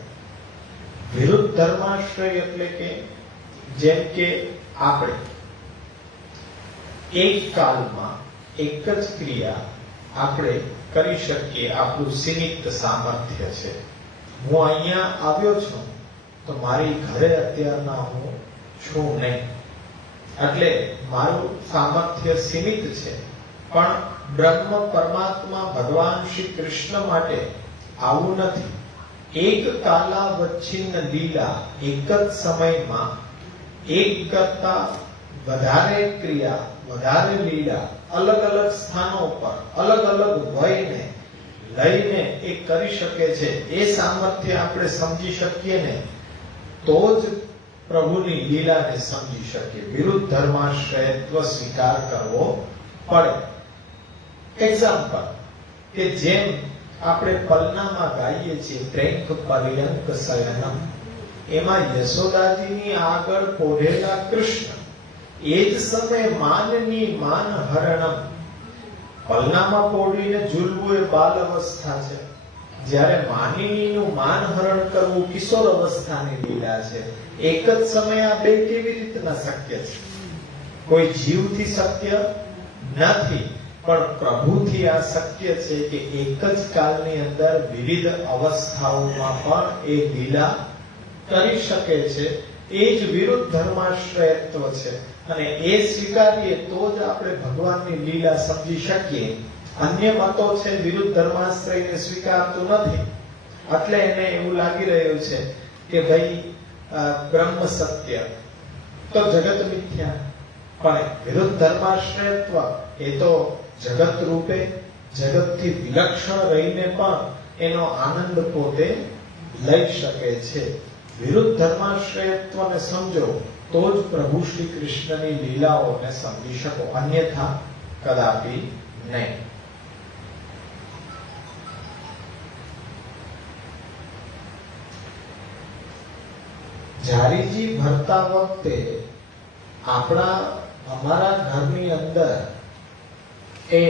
વિરુદ્ધ ધર્માશ્રય એટલે કે જેમ કે આપણે એક કાલમાં એક જ ક્રિયા આપણે કરી શકીએ, આપણું સીમિત સામર્થ્ય છે. હું અહીંયા આવ્યો છું તો મારી ઘરે અત્યારના હું છું નહીં, એટલે મારું સામર્થ્ય સીમિત છે. પણ બ્રહ્મ પરમાત્મા ભગવાન શ્રી કૃષ્ણ માટે આવું નથી. એક કાલાવચ્છિન્ન લીલા, એક જ સમયમાં એક કરતા વધારે ક્રિયા, વધારે લીલા અલગ અલગ સ્થાનો પર અલગ અલગ વયને લઈને એ કરી શકે છે. એ સામર્થ્ય આપણે સમજી શકીએ ને તો જ પ્રભુની લીલાને સમજી શકીએ. વિરુદ્ધ ધર્માશ્રયત્વ સ્વીકાર કરવો પડે. એક્ઝામ્પલ કે જેમ આપણે પલનામાં ગાઈએ છીએ પ્રેંક પર્યંક શયનમ, એમાં યશોદાજીની આગળ પોઢેલા કૃષ્ણ એ જ સમયે માનની માન હરણમ, પલનામાં પોઢીને ઝૂલવું એ બાલ અવસ્થા છે, જ્યારે માનિનીનું માન હરણ કરવું કિશોર અવસ્થાની લીલા છે. એક જ સમયે આ બે કેવી રીતના શક્ય છે? કોઈ જીવથી શક્ય નથી, પણ પ્રભુથી આ શક્ય છે કે એક જ કાલની અંદર વિવિધ અવસ્થાઓમાં પણ એ લીલા કરી શકે છે. એ જ વિરુદ્ધ ધર્માશ્રયત્વ છે, અને એ સ્વીકારીએ તો જ આપણે ભગવાનની લીલા સમજી શકીએ. અન્ય મતો છે વિરુદ્ધ ધર્માશ્રયને સ્વીકારતું નથી, એટલે એને એવું લાગી રહ્યું છે કે ભાઈ બ્રહ્મ સત્ય તો જગત મિથ્યા. પણ વિરુદ્ધ ધર્માશ્રયત્વ એ તો જગત રૂપે જગતથી વિલક્ષણ રહીને પણ એનો આનંદ પોતે લઈ શકે છે. વિરુદ્ધ ધર્માશ્રયત્વને સમજો તો જ પ્રભુ શ્રી કૃષ્ણની લીલાઓને સમજી શકો, અન્યથા કદાપી નહીં. જારીજી ભરતા વખતે અમારા ઘરની અંદર એ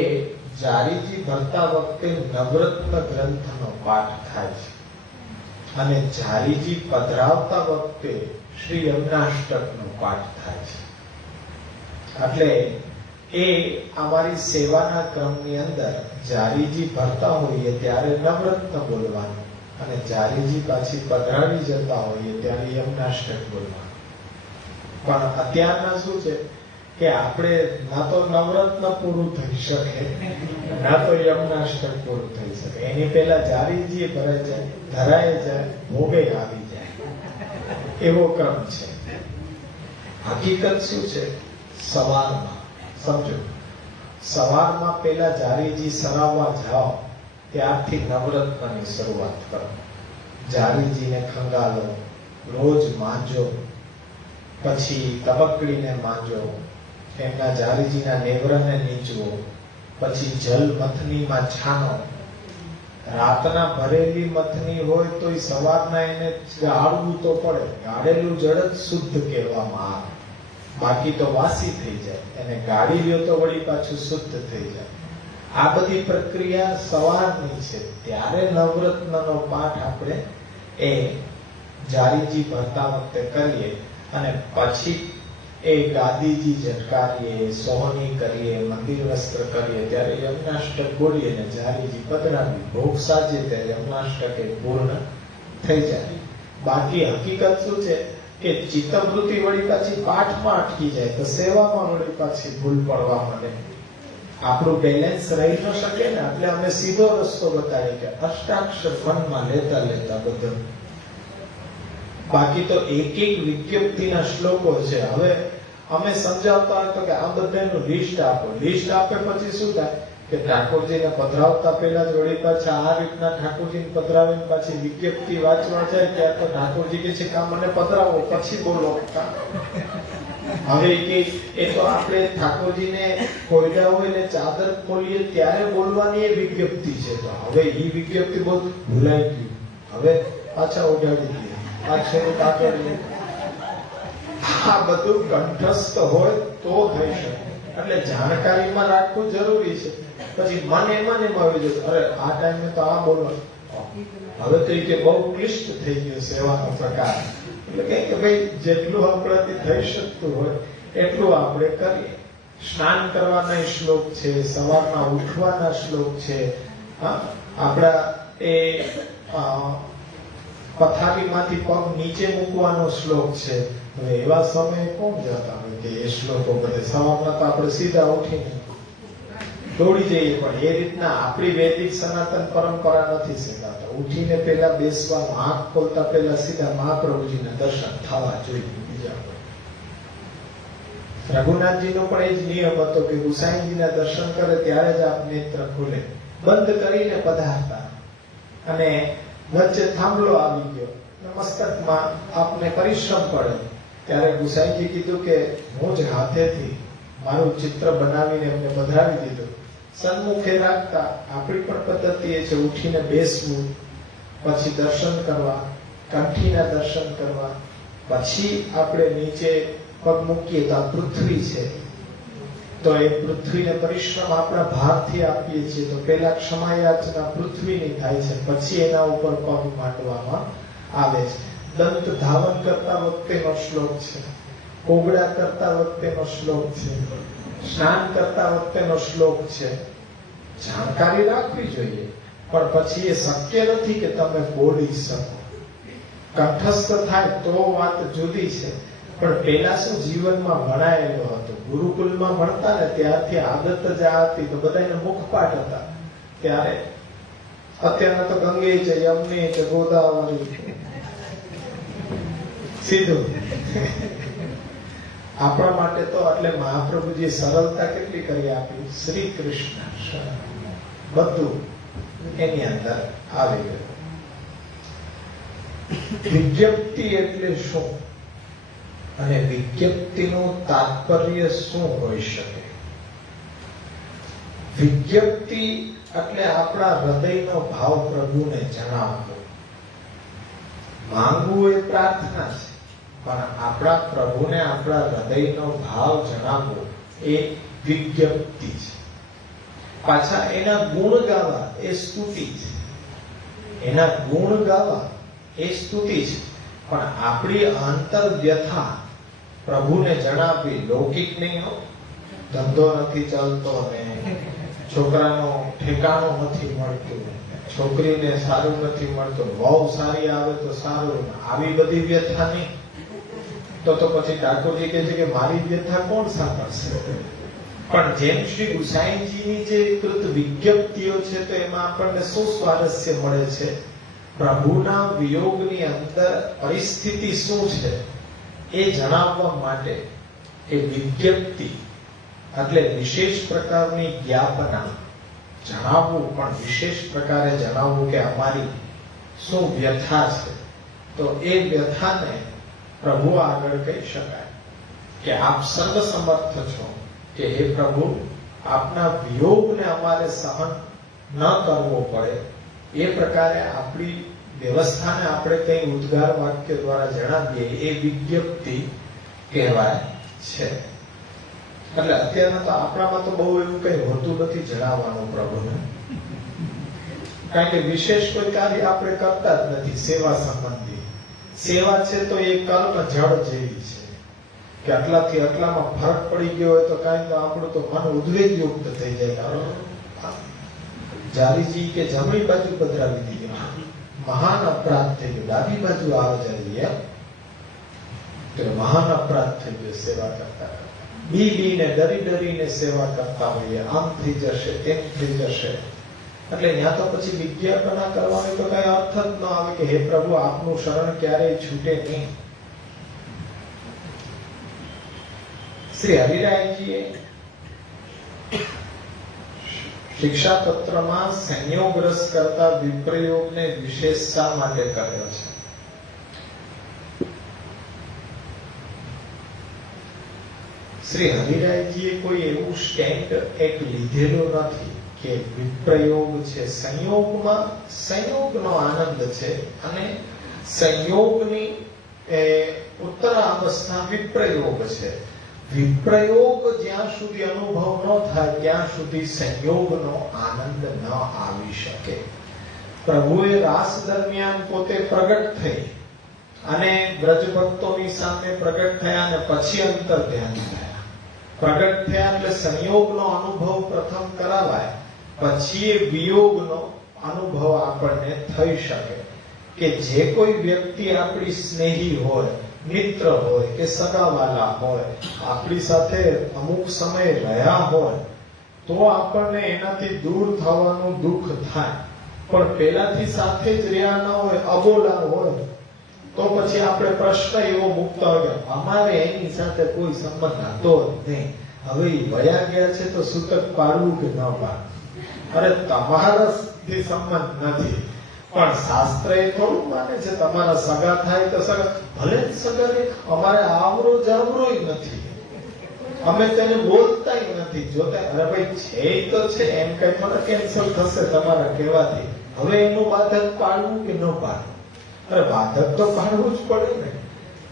જારીજી ભરતા વખતે નવરત્ન ગ્રંથનો પાઠ થાય છે, અને જારીજી પધરાવતા વખતે શ્રી યમનાષ્ટકનો પાઠ થાય છે. એટલે એ અમારી સેવાના ક્રમની અંદર જારીજી ભરતા હોઈએ ત્યારે નવરત્ન બોલવાનું, અને જારીજી પાછી પધરાવી જતા હોઈએ ત્યારે યમનાષ્ટક બોલવાનું. પણ અત્યારના શું છે કે આપણે ના તો નવરત્ન પૂરું થઈ શકે, ના તો યમનાષ્ટક પૂરું થઈ શકે. એની પહેલા જારીજી ભરાઈ જાય, ધરાય જાય, ભોગે આવી જાય, એવો ક્રમ છે. હકીકત શું છે? સવારમાં સમજો, સવારમાં પેલા જારીજી સરાવવા જાઓ ત્યારથી નવરત્નની શરૂઆત કરો. જારીજીને ખંગાલો, રોજ માંજો, પછી તબકડીને માંજો, એમના જારીજીના નેવરને નીચવો, પછી જલ મથનીમાં છાનો. રાતના ભરેલી મથની હોય તો સવારના એને ગાળવું તો પડે. ગાળેલું જળ જ શુદ્ધ કહેવામાં આવે, બાકી તો વાસી થઈ જાય. એને ગાળી લ્યો તો વળી પાછું શુદ્ધ થઈ જાય. આ બધી પ્રક્રિયા સવારની છે. ત્યારે નવરત્નનો પાઠ આપણે એ જારીજી ભરતા વખતે કરીએ, અને પછી એ ગાદીજી ઝટકારીએ, સોહની કરીએ, મંદિર વસ્ત્ર કરીએ, ત્યારે યમનાષ્ટક બોલીએ ને જારીજી પધરાવી ભોગ સાજે ત્યારે યમનાષ્ટક એ પૂર્ણ થઈ જાય. બાકી હકીકત શું છે કે ચિત્તવૃત્તિ વળી પાછી પાઠમાં અટકી જાય તો સેવામાં વળી પાછી ભૂલ પડવા માંડે. આપણું બેલેન્સ રહી ન શકે ને, એટલે અમે સીધો રસ્તો બતાવીએ કે અષ્ટાક્ષર મનમાં લેતા લેતા બધું. બાકી તો એક એક વિજ્ઞપ્તિના શ્લોકો છે. હવે અમે સમજાવતા હોય તો કે આ બધાનું લિસ્ટ આપો. લિસ્ટ આપે પછી શું થાય કે ઠાકોરજીને પધરાવતા પહેલા જ વળી પાછા આ રીતના ઠાકોરજીને પધરાવીને પાછી વિજ્ઞપ્તિ વાંચવા જાય ત્યાં તો ઠાકોરજી કે છે કે મને પધરાવો પછી બોલો. હવે એ તો આપણે ઠાકોરજીને ખોલ્યા હોય ને ચાદર ખોલીએ ત્યારે બોલવાની એ વિજ્ઞપ્તિ છે. તો હવે એ વિજ્ઞપ્તિ બહુ ભૂલાઈ ગયું, હવે પાછા ઉડાડી દઈએ. આ બધું કંઠસ્થ હોય તો થઈ શકે, એટલે જાણકારીમાં રાખવું જરૂરી છે. પછી મન એમાં આવી જશે, અરે આ ટાઈમે તો આ બોલવાનું. હવે તો એ કે બહુ ક્લિષ્ટ થઈ ગયો સેવાનો પ્રકાર. એટલે કે ભાઈ જેટલું આપણાથી થઈ શકતું હોય એટલું આપણે કરીએ. સ્નાન કરવાના શ્લોક છે, સવારના ઉઠવાના શ્લોક છે, આપણા એ પથારીમાંથી પગ નીચે મૂકવાનો શ્લોક છે. હવે એવા સમયે કોણ જતા હોય કે એ શ્લોકો બધે સવારમાં તો આપણે સીધા ઉઠીને દોડી જઈએ, પણ એ રીતના આપણી વૈદિક સનાતન પરંપરા નથી શીખાતા. ઉઠીને પહેલા બેસવાનું, આંખ ખોલતા પહેલા સીધા મહાપ્રભુજીના દર્શન થવા જોઈએ. બીજા રઘુનાથજીનો પણ એ જ નિયમ હતો કે ગુસાઈજીના દર્શન કરે ત્યારે જ આપ નેત્ર ખોલે, બંધ કરીને પધારતા. અને વચ્ચે થાંભલો આવી ગયો, મસ્તકમાં આપને પરિશ્રમ પડે, ત્યારે ગુસાઈજી કીધું કે હું જ હાથેથી મારું ચિત્ર બનાવીને એમને પધરાવી દીધું. સન્મુખે રાખતા. આપણી પણ પદ્ધતિ એ છે, ઉઠીને બેસવું, પછી દર્શન કરવા, કંઠીના દર્શન કરવા, પછી આપણે નીચે પગ મૂકીએ તો આ પૃથ્વી છે, તો એ પૃથ્વીને પરિશ્રમ આપણા ભારથી આપીએ છીએ, તો પેલા ક્ષમાયાચના પૃથ્વીની થાય છે, પછી એના ઉપર પગ માંડવામાં આવે છે. દંત ધાવન કરતા વખતેનો શ્લોક છે, કોગળા કરતા વખતેનો શ્લોક છે, સ્નાન કરતા વખતેનો શ્લોક છે. જાણકારી રાખવી જોઈએ, પણ પછી એ શક્ય નથી કે તમે બોલી શકો. કંઠસ્થ થાય તો વાત જુદી છે, પણ પેલા શું જીવનમાં ભણાયેલો હતો, ગુરુકુલમાં ભણતા ને ત્યારથી આદત જ આ હતી, તો બધાને મુખપાઠ હતા. ત્યારે અત્યારના તો ગંગે છે, યમુને છે, ગોદાવરી, સીધું. આપણા માટે તો એટલે મહાપ્રભુજી સરળતા કેટલી કરી આપી. શ્રી કૃષ્ણ બધું એની અંદર આવી ગયું. વિજ્ઞપ્તિ એટલે શું અને વિજ્ઞપ્તિનું તાત્પર્ય શું હોઈ શકે? વિજ્ઞપ્તિ એટલે આપણા હૃદયનો ભાવ પ્રભુને જણાવવો. માંગવું એ પ્રાર્થના છે, પણ આપણા પ્રભુને આપણા હૃદયનો ભાવ જણાવવો એ વિજ્ઞપ્તિ છે. પાછા એના ગુણ ગાવા એ સ્તુતિ છે. એના ગુણ ગાવા એ સ્તુતિ છે, પણ આપણી અંતર વ્યથા પ્રભુને જણાવવી. લૌકિક નહીં હો, ધંધો નથી ચાલતો ને છોકરાનો ઠેકાણો નથી મળતું, છોકરીને સારું નથી મળતું, બહુ સારી આવે તો સારું, આવી બધી વ્યથા નહીં. તો પછી ઠાકોરજી કહે છે કે મારી વ્યથા કોણ સાંભળશે? પણ જેમ શ્રી ગુસાઈજીની જે કૃત વિજ્ઞપ્તિઓ છે, તો એમાં આપણને શું સ્વારસ્ય મળે છે? પ્રભુના વિયોગની અંદર પરિસ્થિતિ શું છે એ જણાવવા માટે એ વિજ્ઞપ્તિ એટલે વિશેષ પ્રકારની જ્ઞાપના જણાવવું, પણ વિશેષ પ્રકારે જણાવવું કે અમારી શું વ્યથા છે. તો એ વ્યથાને પ્રભુ આગળ કહી શકાય કે આપ સર્વ સમર્થ છો કે હે પ્રભુ, આપના વિયોગને અમારે સહન ન કરવો પડે, એ પ્રકારે આપણી વ્યવસ્થાને આપણે કઈ ઉદ્ગાર વાક્ય દ્વારા જણાવીએ એ વિજ્ઞપ્તિ કહેવાય છે. એટલે અત્યારના તો આપણામાં તો બહુ એવું કઈ હોતું નથી જણાવવાનું પ્રભુને, કારણ કે વિશેષ કોઈ કાર્ય આપણે કરતા જ નથી. સેવા સંબંધી સેવા છે તો એ કર્મ જળ જેવી છે કે આટલાથી આટલામાં ફરક પડી ગયો હોય તો કાંઈ તો આપણું તો મન ઉદ્વેગયુક્ત થઈ જાય. જારીજી કે જમણી બાજુ પધરાવી દીધી, મહાન અપરાધ થઈ ગયો, ડાબી બાજુ આવે જરી તો મહાન અપરાધ થઈ ગયો. સેવા કરતા બીને ડરીને સેવા કરતા હોઈએ, આમ થઈ જશે તેમ થઈ જશે, એટલે ત્યાં તો પછી વિજ્ઞાપના કરવાની તો કઈ અર્થ જ ન આવે કે હે પ્રભુ આપનું શરણ ક્યારેય છૂટે નહીં. શ્રી હરિરાયજીએ શિક્ષાપત્રમાં સંયોગ રસ કરતા વિપ્રયોગને વિશેષ શા માટે કર્યો છે? શ્રી હરિરાયજીએ કોઈ એવું સ્ટેન્ડ એક લીધેલું નથી કે વિપ્રયોગ છે. સંયોગમાં સંયોગનો આનંદ છે અને સંયોગની ઉત્તરાવસ્થા વિપ્રયોગ છે. વિપ્રયોગ જ્યાં સુધી અનુભવ ન થાય ત્યાં સુધી સંયોગનો આનંદ ન આવી શકે. પ્રભુએ રાસ દરમિયાન પોતે પ્રગટ થઈ અને બ્રજ ભક્તોની સામે પ્રગટ થયા અને પછી અંતર ધ્યાન થયા. પ્રગટ થયા એટલે સંયોગનો અનુભવ પ્રથમ કરાવાય, પછી એ વિયોગનો અનુભવ આપણને થઈ શકે. કે જે કોઈ વ્યક્તિ આપણી સ્નેહી હોય, મિત્ર હોય કે સગાવાલા હોય, આપણી સાથે અમુક સમય રહ્યા હોય, તો આપણને એનાથી દૂર થવાનું દુઃખ થાય. પણ પેલાથી સાથે જ રહ્યા ન હોય, અબોલા હોય, તો પછી આપણે પ્રશ્ન એવો મૂકતા હોય કે અમારે એની સાથે કોઈ સંબંધ હતો જ નહીં, હવે એ વયા ગયા છે તો સૂતક પાડવું કે ન પાડવું? અરે તમારાથી સંબંધ નથી, પણ શાસ્ત્ર એ થોડું માને છે તમારા સગા થાય તો સગા, ભલે સગા રે, અમારે આવરો જાવરોય નથી, અમે તેને બોલતાય નથી, જોતા અરે ભાઈ છે તો છે, એમ કઈ મને કેન્સલ થશે તમારા કહેવાથી, હવે એનું બાધક પાડવું કે ન પાડવું? અરે બાધક તો પાડવું જ પડે ને.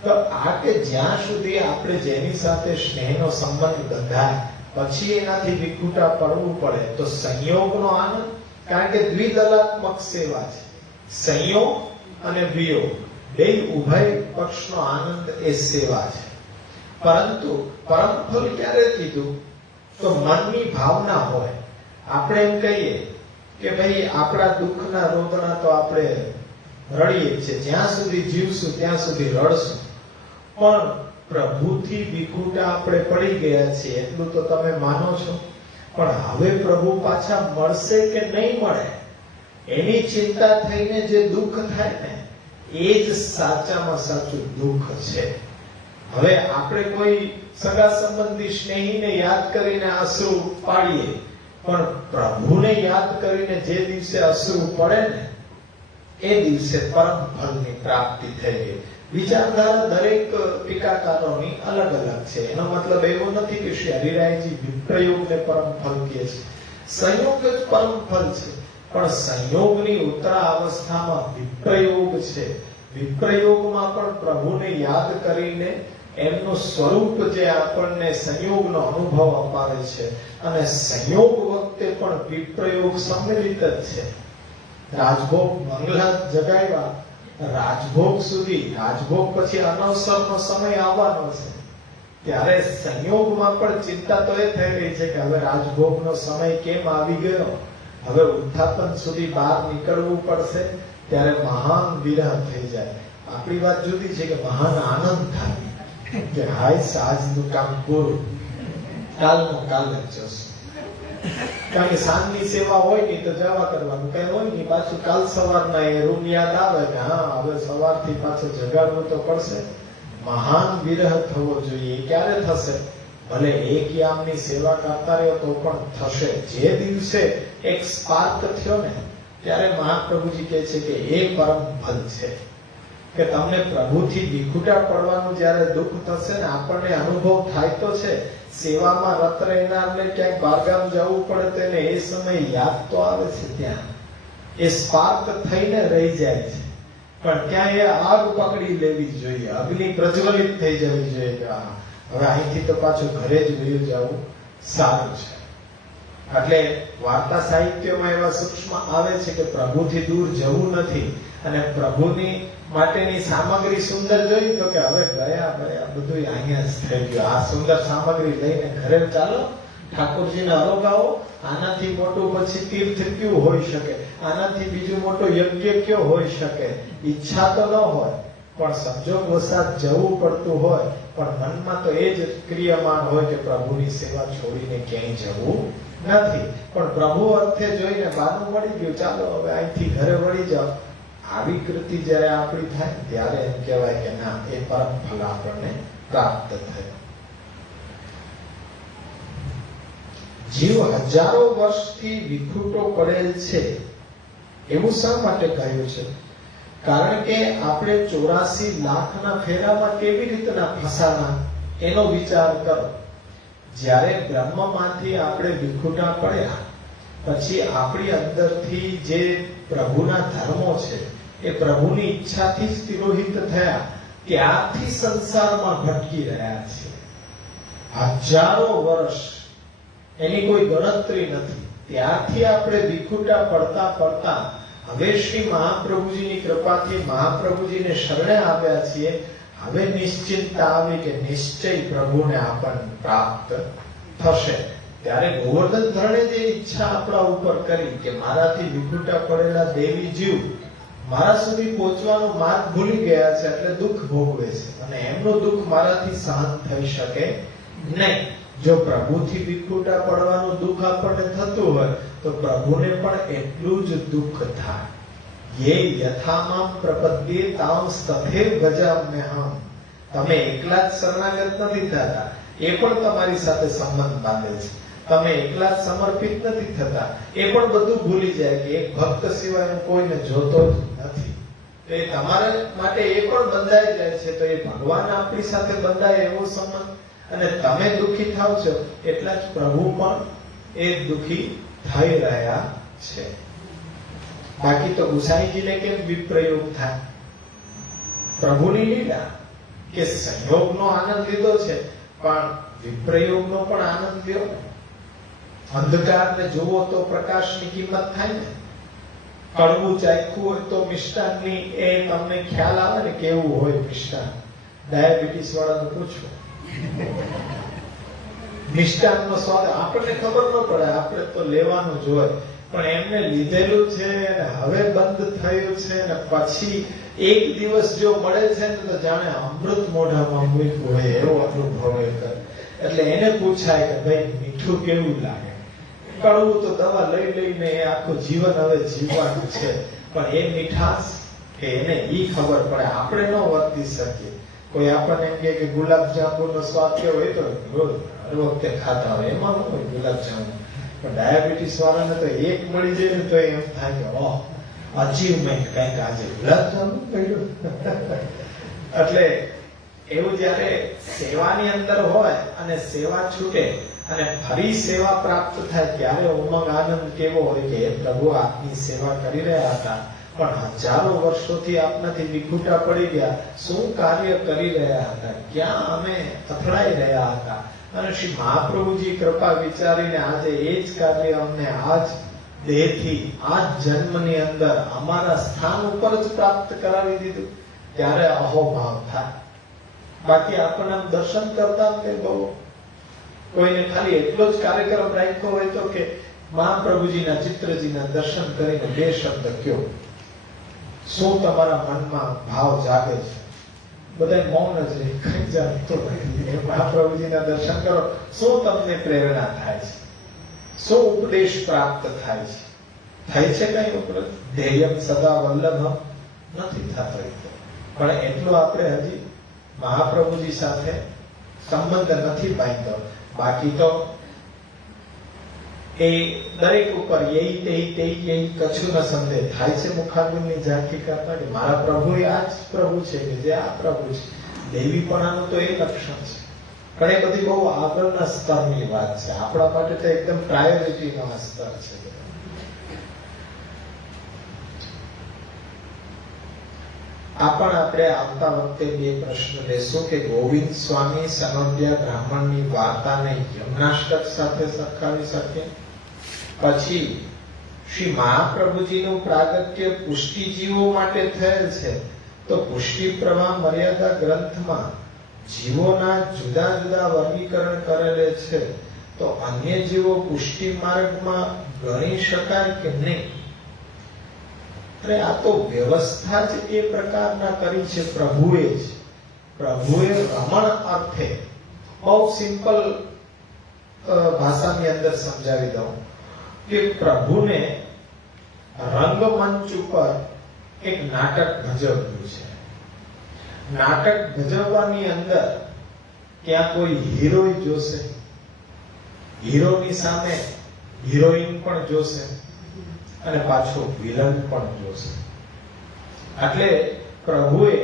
તો આ કે જ્યાં સુધી આપણે જેની સાથે સ્નેહનો સંબંધ બંધાય પછી એનાથી વિખૂટા પડવું પડે તો સંયોગનો આનંદ, કારણ કે દ્વિદલાત્મક સેવા છે. સંયોગ અને વિયોગ બે ઉભય પક્ષનો આનંદ એ સેવા છે. પરંતુ પરમ ફલ ક્યારે કીધું? તો મનની ભાવના હોય. આપણે એમ કહીએ કે ભાઈ આપણા દુઃખના રોદણા તો આપણે રડીએ છીએ, જ્યાં સુધી જીવશું ત્યાં સુધી રડશું, પણ પ્રભુથી વિખૂટા આપણે પડી ગયા છીએ એટલું તો તમે માનો છો. પણ હવે પ્રભુ પાછા મળશે કે નહીં મળે એની ચિંતા થઈને જે દુઃખ થાય ને, એ જ સાચામાં સાચું દુઃખ છે. હવે આપણે કોઈ સગા સંબંધી સ્નેહીને યાદ કરીને અશ્રુ પાડીએ, પણ પ્રભુને યાદ કરીને જે દિવસે અશ્રુ પડે ને, એ દિવસે પરમ ફળની પ્રાપ્તિ થઈ ગઈ. વિચારધારા દરેક ટીકાકારોની અલગ અલગ છે. એનો મતલબ એવો નથી કે શ્રી હરિરાયજી વિપ્રયોગને પરમ ફળ કહે છે. સંયોગ જ પરમ ફળ છે, પણ સંયોગની ઉત્તરા અવસ્થામાં વિપ્રયોગ છે. વિપ્રયોગમાં પણ પ્રભુને યાદ કરીને એમનું સ્વરૂપ જે આપણને સંયોગનો અનુભવ અપાવે છે, અને સંયોગ વખતે પણ વિપ્રયોગ સંમિલિત જ છે. રાજભોગ મંગલા જગાવ્યા, રાજભોગ સુધી, રાજભોગ પછી અનવસરનો સમય આવવાનો છે, ત્યારે સંયોગમાં પણ ચિંતા તો એ થઈ રહી છે કે હવે રાજભોગનો સમય કેમ આવી ગયો, હવે ઉત્થાપન સુધી બહાર નીકળવું પડશે. ત્યારે મહાન વિરહ થઈ જાય. આપણી વાત જુદી છે કે મહાન આનંદ થાય કે હાય આજનું કામ પૂરું, કાલનું કાલે જશે. કારણ કે સાંજની સેવા હોય નહીં તો જવા કરવાનું કઈ હોય નહીં, પાછું કાલ સવારના એ રૂમ યાદ આવે કે હા હવે સવારથી પાછું જગાડવું તો પડશે. મહાન વિરહ થવો જોઈએ. ક્યારે થશે? ભલે એક યામની સેવા કરતા રહ્યો તો પણ થશે. જે દિવસે એક સ્પાર્ક થયો ને, ત્યારે મહાપ્રભુજી કહે છે કે એ પરમ ફલ છે. કે તમને પ્રભુથી વિખૂટા પડવાનું જયારે દુઃખ થશે ને, આપણને અનુભવ થાય તો છે, સેવામાં રત રહેનારને ક્યાંક બહારગામ જવું પડે તેને એ સમય યાદ તો આવે છે, ત્યાં એ સ્પાર્ક થઈને રહી જાય છે. પણ ત્યાં એ આગ પકડી લેવી જોઈએ, અગ્નિ પ્રજ્વલિત થઈ જવી જોઈએ કે હવે અહીંથી તો પાછું ઘરે જ વયું જવું સારું છે. એટલે વાર્તા સાહિત્યમાં એવા સૂક્ષ્મ આવે છે કે પ્રભુથી દૂર જવું નથી, અને પ્રભુની માટેની સામગ્રી સુંદર જોઈ તો કે હવે ગયા બધું અહીંયા જ થઈ ગયું. આ સુંદર સામગ્રી લઈને ઘરે ચાલો, ઠાકોરજીને અરોગાવો. આનાથી મોટું પછી તીર્થ કયું હોઈ શકે? આનાથી બીજું મોટો યજ્ઞ કયો હોઈ શકે? ઈચ્છા તો ન હોય, પણ સંજોગ વસાત જવું પડતું હોય, પણ મનમાં તો એ જ ક્રિયામાન હોય કે પ્રભુની સેવા છોડીને ક્યાંય જવું નથી. પણ પ્રભુ અર્થે જોઈને બાનું મળી ગયું, ચાલો હવે અહીંથી ઘરે વળી જાઓ. આવી કૃતિ જયારે આપણી થાય ત્યારે એમ કહેવાય કે ના, એ પરમ ફલ આપણને પ્રાપ્ત થયું. જીવ હજારો વર્ષથી વિખૂટો પડેલ છે એવું શા માટે કહ્યું છે? કારણ કે આપણે 84 લાખના ફેરામાં કેવી રીતના ફસાણા એનો વિચાર કરો. જ્યારે બ્રહ્મમાંથી આપણે વિખૂટા પડ્યા પછી આપણી અંદરથી જે પ્રભુના ધર્મો છે એ પ્રભુની ઈચ્છાથી જ તિરોહિત થયા, ત્યારથી સંસારમાં ભટકી રહ્યા છે. હજારો વર્ષ, એની કોઈ ગણતરી નથી. ત્યારથી આપણે વિખૂટા પડતા પડતા હવે શ્રી મહાપ્રભુજીની કૃપાથી મહાપ્રભુજીને શરણે આવ્યા છીએ. હવે નિશ્ચિંતતા આવી કે નિશ્ચય પ્રભુને આપણને પ્રાપ્ત થશે. ત્યારે ગોવર્ધન ધરણે જે ઈચ્છા આપણા ઉપર કરી કે મારાથી વિખૂટા પડેલા દેવી જીવ મારા સુધી પહોંચવાનો માર્ગ ભૂલી ગયા છે, એટલે દુઃખ ભોગવે છે, અને એમનું દુઃખ મારાથી સહન થઈ શકે નહીં. જો પ્રભુથી વિખૂટા પડવાનું દુઃખ આપણને થતું હોય તો પ્રભુને પણ એટલું જ દુઃખ થાય. યે યથામામ પ્રપદ્યે તાં તથૈવ ભજામ્યહમ. તમે એકલા જ શરણાગત નથી થતા, એ પણ તમારી સાથે સંબંધ બાંધે છે. તમે એકલા જ સમર્પિત નથી થતા, એ પણ બધું ભૂલી જાય કે એક ભક્ત સિવાય કોઈને જોતો જ નથી. તો એ તમારા માટે એ પણ બંધાઈ જાય છે. તો એ ભગવાન આપણી સાથે બંધાય એવો સંબંધ, અને તમે દુઃખી થાવ છો એટલા જ પ્રભુ પણ એ દુઃખી થઈ રહ્યા છે. બાકી તો ગુસાઈજીને કેમ વિપ્રયોગ થાય? પ્રભુની લીલા કે સંયોગનો આનંદ લીધો છે, પણ વિપ્રયોગનો પણ આનંદ લ્યો. અંધકારને જુઓ તો પ્રકાશની કિંમત થાય ને. કડવું ચાખ્યું હોય તો મિષ્ટાનની એ તમને ખ્યાલ આવે ને કેવું હોય મિષ્ટાન. ડાયાબિટીસ વાળાને પૂછો, મિષ્ટાનનો સ્વાદ આપણને ખબર ન પડે, આપણે તો લેવાનું જ હોય, પણ એમને લીધેલું છે હવે બંધ થયું છે ને પછી એક દિવસ જો મળે છે ને તો જાણે અમૃત મોઢામાં મૂક્યું હોય એવો અનુભવ કરે. એટલે એને પૂછાય કે ભાઈ મીઠું કેવું લાગે? કડવું તો દવા લઈ લઈને એ આખું જીવન હવે જીવવાનું છે, પણ એ મીઠાશ કે એને ઈ ખબર પડે. આપણે ન વર્તી શકીએ. કોઈ આપણને એમ કે ગુલાબ જાંબુનો સ્વાદ કેવો હોય તો રોજ હર વખતે ખાતા હોય, એમાં ન હોય ગુલાબ જાંબુ. પણ ડાયાબિટીસ વાળાને તો એક મળી જાય ને તો એમ થાય કે ઓહ અચીવમેન્ટ, કઈક આજે ગુલાબ જાંબુ પડ્યું. એટલે એવું જયારે સેવાની અંદર હોય અને સેવા છૂટે અને ફરી સેવા પ્રાપ્ત થાય ત્યારે ઉમંગ આનંદ કેવો હોય કે પ્રભુ આપની સેવા કરી રહ્યા હતા, પણ હજારો વર્ષોથી આપનાથી વિખૂટા પડી ગયા, શું કાર્ય કરી રહ્યા હતા, ક્યાં અમે અથડાઈ રહ્યા હતા, અને શ્રી મહાપ્રભુજી કૃપા વિચારીને આજે એ જ કાર્ય અમને આજ દેહથી આજ જન્મની અંદર અમારા સ્થાન ઉપર જ પ્રાપ્ત કરાવી દીધું. ત્યારે અહોભાવ થાય. બાકી આપણને દર્શન કરતા કે બહુ કોઈને ખાલી એટલો જ કાર્યક્રમ રાખ્યો હોય તો કે મહાપ્રભુજીના ચિત્રજીના દર્શન કરીને બે શબ્દ કયો, શું તમારા મનમાં ભાવ જાગે છે? બધા મૌન જ રહે, કઈ જાગતો નથી. મહાપ્રભુજીના દર્શન કરો, શું તમને પ્રેરણા થાય છે? શું ઉપદેશ પ્રાપ્ત થાય છે? થાય છે કઈ ઉપદેશ? ધ્યેયમ સદા વલ્લભમ નથી થતો, પણ એટલું આપણે હજી મહાપ્રભુજી સાથે સંબંધ નથી બાંધ્યો. બાકી તો એ દરેક ઉપર યહી તેહી તેહી યહી કછું ન સંદેહ થાય છે. મુખારબિંદની ઝાંખી કરતા કે મારા પ્રભુ એ આ જ પ્રભુ છે કે જે આ પ્રભુ છે. દેવીપણાનું તો એ લક્ષણ છે, પણ એ બધી બહુ આગળના સ્તરની વાત છે. આપણા માટે તો એકદમ પ્રાયોરિટીનો આ સ્તર છે. આ પણ આપણે આવતા વખતે બે પ્રશ્ન લેશું કે ગોવિંદ સ્વામી સનોડિયા બ્રાહ્મણની વાર્તાને યમનાષ્ટક સાથે સરખાવી શકીએ. પછી શ્રી મહાપ્રભુજીનું પ્રાગટ્ય પુષ્ટિજીવો માટે થયેલ છે, તો પુષ્ટિ પ્રવાહ મર્યાદા ગ્રંથમાં જીવોના જુદા જુદા વર્ગીકરણ કરેલે છે, તો અન્ય જીવો પુષ્ટિ માર્ગમાં ગણી શકાય કે નહીં? અરે આ તો વ્યવસ્થા જ એ પ્રકારના કરી છે પ્રભુએ જ. પ્રભુએ રમણ અર્થે બહુ સિમ્પલ ભાષાની અંદર સમજાવી દઉં કે પ્રભુને રંગમંચ ઉપર એક નાટક ભજવ્યું છે. નાટક ભજવવાની અંદર ત્યાં કોઈ હીરો જોશે, હીરોની સામે હિરોઈન પણ જોશે, અને પાછો વિલન પણ જોશે. એટલે પ્રભુએ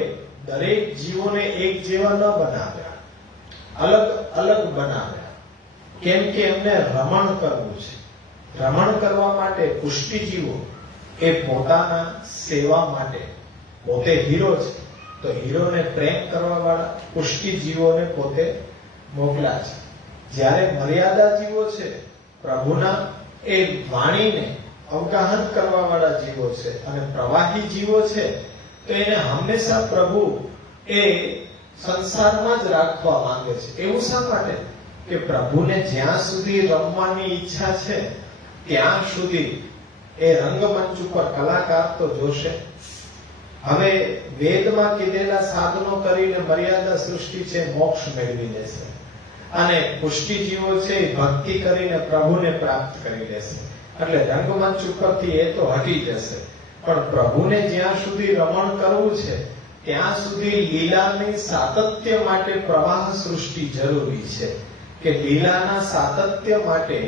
દરેક જીવોને એક જેવા ન બનાવ્યા, અલગ અલગ બનાવ્યા. કેમ કે એમને રમણ કરવું છે. રમણ કરવા માટે પુષ્ટિ જીવો એ પોતાના સેવા માટે પોતે હીરો છે, તો હીરોને પ્રેમ કરવા વાળા પુષ્ટિ જીવોને પોતે મોકલા છે. જ્યારે મર્યાદા જીવો છે, પ્રભુના એ વાણીને અવગાહન કરવા વાળા જીવો છે, અને પ્રવાહી જીવો છે, તો એને હંમેશા પ્રભુ એ સંસારમાં જ રાખવા માંગે છે. એવું શા માટે? કે પ્રભુને જ્યાં સુધી રમવાની ઈચ્છા છે ત્યાં સુધી એ રંગમંચ ઉપર કલાકાર તો જોશે. હવે વેદમાં કીધેલા સાધનો કરીને મર્યાદા સૃષ્ટિ છે મોક્ષ મેળવી લેશે, અને પુષ્ટિજીવો છે એ ભક્તિ કરીને પ્રભુને પ્રાપ્ત કરી લેશે. એટલે રંગમંચ ઉપરથી એ તો હટી જશે, પણ પ્રભુને જ્યાં સુધી રમણ કરવું છે ત્યાં સુધી લીલાની સાતત્ય માટે પ્રવાહ સૃષ્ટિ જરૂરી છે. કે લીલાના સાતત્ય માટે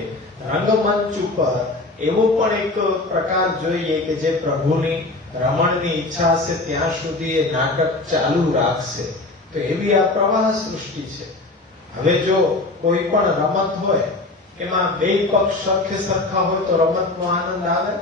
રંગમંચ ઉપર એવો પણ એક પ્રકાર જોઈએ કે જે પ્રભુની રમણની ઈચ્છા હશે ત્યાં સુધી એ નાટક ચાલુ રાખશે. તો એવી આ પ્રવાહ સૃષ્ટિ છે. હવે જો કોઈ પણ રમત હોય એમાં બે પક્ષ સરખે સરખા હોય તો રમતનો આનંદ આવે?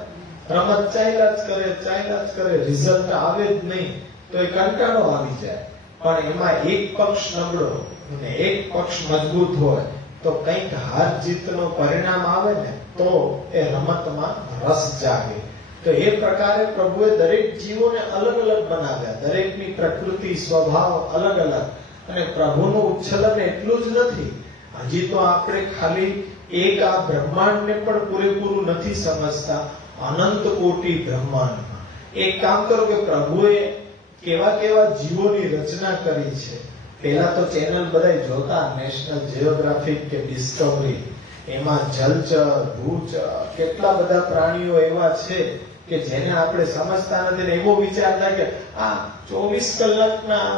રમત ચાલ્યા જ કરે, રિઝલ્ટ આવે જ નહીં તો એ કંટાળો આવી જાય. પણ એમાં એક પક્ષ નબળો અને એક પક્ષ મજબૂત હોય તો કંઈક હાર જીતનો પરિણામ આવે ને તો એ રમતમાં રસ જાગે. તો એ પ્રકારે પ્રભુએ દરેક જીવોને અલગ અલગ બનાવ્યા, દરેકની પ્રકૃતિ સ્વભાવ અલગ અલગ. અને પ્રભુનું ઉચ્છલન એટલું જ નથી, હજી તો આપણે ખાલી એક આ બ્રહ્માંડને પણ પૂરેપૂરું નથી સમજતા, અનંત કોટી બ્રહ્માંડમાં. એક કામ કરો કે પ્રભુએ કેવા કેવા જીવોની રચના કરી છે. પહેલા તો ચેનલ બધા જોતા, નેશનલ જીઓગ્રાફિક કે ડિસ્કવરી, એમાં જલચર, ભૂચર, કેટલા બધા પ્રાણીઓ એવા છે કે જેને આપણે સમજતા નથી. એવો વિચાર થાય કે આ 24 કલાકના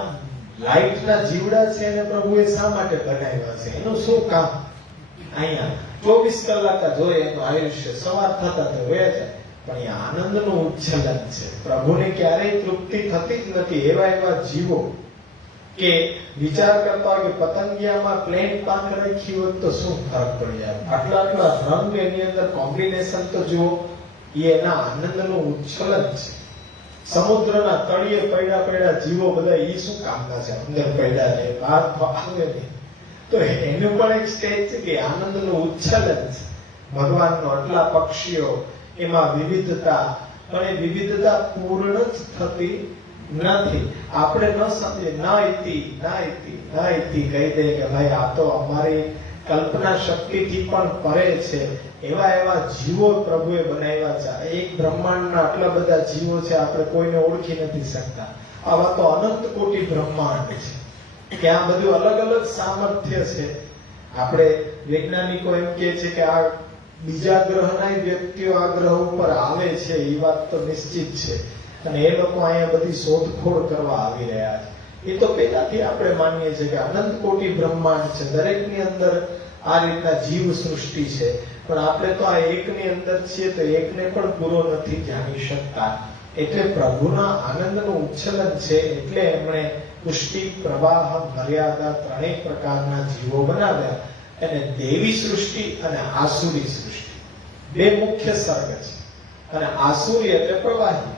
લાઈટના જીવડા છે ને પ્રભુએ શા માટે બનાવ્યા છે, એનું શું કામ? અહીંયા 24 કલાક જોઈએ એનું આયુષ્ય, સવાર થતા તો વયા જાય. પણ એ આનંદનું ઉચ્છલન છે. પ્રભુને ક્યારેય તૃપ્તિ થતી જ નથી. એવા એવા જીવો કે વિચાર કરતા હોય કે પતંગિયામાં પ્લેન પાંખ રાખી હોત તો શું ફરક પડી જાય. આટલા આટલા રંગ એની અંદર કોમ્બિનેશન તો જુઓ, એ એના આનંદનું ઉચ્છલન છે. સમુદ્રના તળિયે પડ્યા જીવો બધા એ શું કામના છે? અંદર પડ્યા છે, બહાર આવે નહીં. તો એનું પણ એક સ્ટેજ છે કે આનંદનું ઉચ્છલન છે. ભગવાનનો આટલા પક્ષીઓ, એમાં વિવિધતા, પણ એ વિવિધતા પૂર્ણ જ થતી નથી. આપણે ન સમજીએ, ના ઇતિ કહી દે કે ભાઈ આ તો અમારી કલ્પના શક્તિથી પણ પરે છે. એવા એવા જીવો પ્રભુએ બનાવ્યા છે. એક બ્રહ્માંડના આટલા બધા જીવો છે, આપણે કોઈને ઓળખી નથી શકતા. આવા તો અનંત કોટી બ્રહ્માંડ છે. ત્યાં બધું અલગ અલગ સામર્થ્ય છે. આપણે વૈજ્ઞાનિકો એમ કહે છે કે આ બીજા ગ્રહના વ્યક્તિઓ આ ગ્રહ ઉપર આવે છે, એ વાત તો નિશ્ચિત છે. અને એ લોકો અહીંયા બધી શોધખોળ કરવા આવી રહ્યા છે. એ તો પહેલાથી આપણે માનીએ છીએ કે અનંત કોટી બ્રહ્માંડ છે, દરેકની અંદર આ રીતના જીવ સૃષ્ટિ છે. પણ આપણે તો આ એકની અંદર છીએ તો એકને પણ પૂરો નથી જાણી શકતા. એટલે પ્રભુના આનંદનું ઉચ્છલન છે. એટલે એમણે પુષ્ટિ, પ્રવાહ, મર્યાદા ત્રણેય પ્રકારના જીવો બનાવ્યા. અને દેવી સૃષ્ટિ અને આસુરી સૃષ્ટિ બે મુખ્ય સર્ગ છે. અને આસુરી એટલે પ્રવાહી.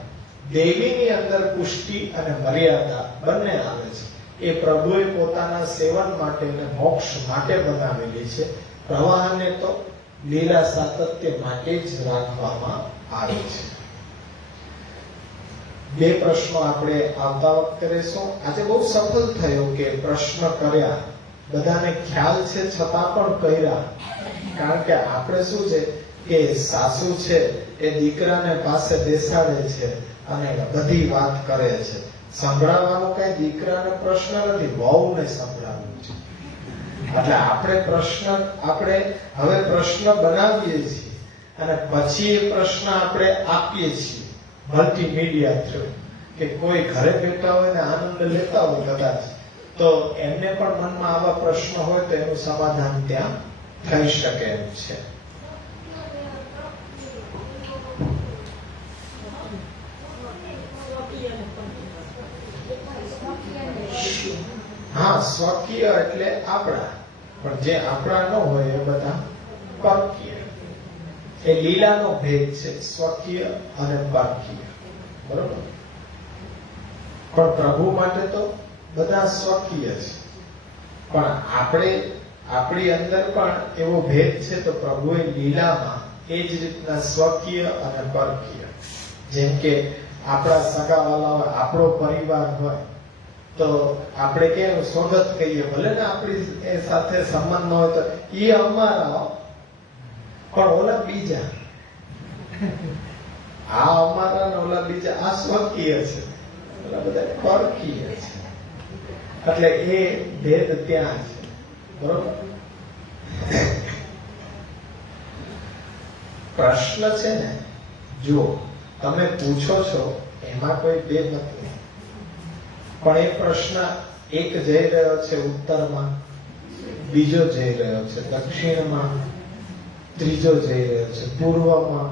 દેવીની અંદર પુષ્ટિ અને મર્યાદા બંને આવે છે. એ પ્રભુએ પોતાના સેવન માટે અને મોક્ષ માટે બનાવેલી છે. પ્રવાહને તો લીલા સાતત્ય માટે જ રાખવામાં આવે છે. બે પ્રશ્નો આપણે આવતા વખતે રહેશું. આજે બહુ સફળ થયો કે પ્રશ્ન કર્યા, બધાને ખ્યાલ છે છતાં પણ કર્યા. કારણ કે આપણે શું છે કે સાસુ છે એ દીકરાને પાસે બેસાડે છે અને બધી વાત કરે છે. સંભળાવવાનો કઈ દીકરાને પ્રશ્ન નથી, વહુને સંભળાવવું છે. એટલે આપણે હવે પ્રશ્ન બનાવીએ છીએ અને પછી એ પ્રશ્ન આપણે આપીએ છીએ મલ્ટીમીડિયા થ્રુ. કે કોઈ ઘરે બેઠા હોય ને આનંદ લેતા હોય કદાચ, તો એમને પણ મનમાં આવા પ્રશ્ન હોય તો એનું સમાધાન ત્યાં થઈ શકે એમ છે. હા, સ્વકીય એટલે આપણા, પણ જે આપણા ન હોય એ બધા પરકીય. એ લીલાનો ભેદ છે, સ્વકીય અને પરકીય. બરોબર? પણ પ્રભુ માટે તો બધા સ્વકીય છે. પણ આપણી અંદર પણ એવો ભેદ છે. તો પ્રભુએ લીલામાં એ જ રીતના સ્વકીય અને પરકીય, જેમ કે આપણા સગાવાલા હોય, આપણો પરિવાર હોય, તો આપણે કેમ સોગત કહીએ, ભલે ને આપણી એ સાથે સંબંધ ન હોય તો એ અમારા, પણ ઓલા બીજા, આ અમારા ને ઓલા બીજા, આ સ્વકીય છે, ઓલા બધા પરકીય છે. એટલે એ ભેદ ત્યાં છે. બરોબર. પ્રશ્ન છે ને, જો તમે પૂછો છો એમાં કોઈ ભેદ નથી, પણ એ પ્રશ્ન એક જઈ રહ્યો છે ઉત્તરમાં, બીજો જઈ રહ્યો છે દક્ષિણમાં, ત્રીજો જઈ રહ્યો છે પૂર્વમાં,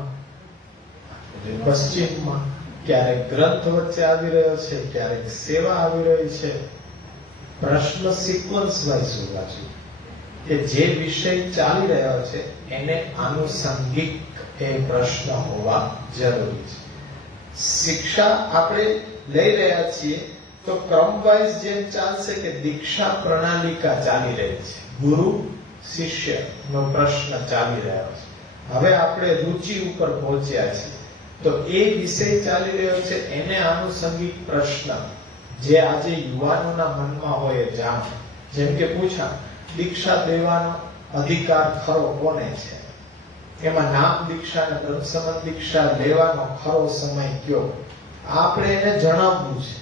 પશ્ચિમમાં, ક્યારેક ગ્રંથ વચ્ચે આવી રહ્યો છે, ક્યારેક સેવા આવી રહી છે. પ્રશ્ન સિક્વન્સ વાઇઝ હોવા જોઈએ કે જે વિષય ચાલી રહ્યો છે એને આનુષંગિક એ પ્રશ્ન હોવા જરૂરી છે. શિક્ષા આપણે લઈ રહ્યા છીએ તો ક્રમવાઇઝ જેમ ચાલશે કે દીક્ષા પ્રણાલિકા ચાલી રહી છે, ગુરુ શિષ્ય નો પ્રશ્ન ચાલી રહ્યો છે. હવે આપણે રુચિ ઉપર પહોંચ્યા છીએ તો એ વિષય ચાલી રહ્યો છે એને આનુષંગિક પ્રશ્ન જે આજે યુવાનોના મનમાં હોય એ જાણ. જેમ કે પૂછા, દીક્ષા દેવાનો અધિકાર ખરો કોને છે? એમાં નામ દીક્ષા અને બ્રહ્મસંબંધ દીક્ષા લેવાનો ખરો સમય કયો? આપણે એને જણાવવું છે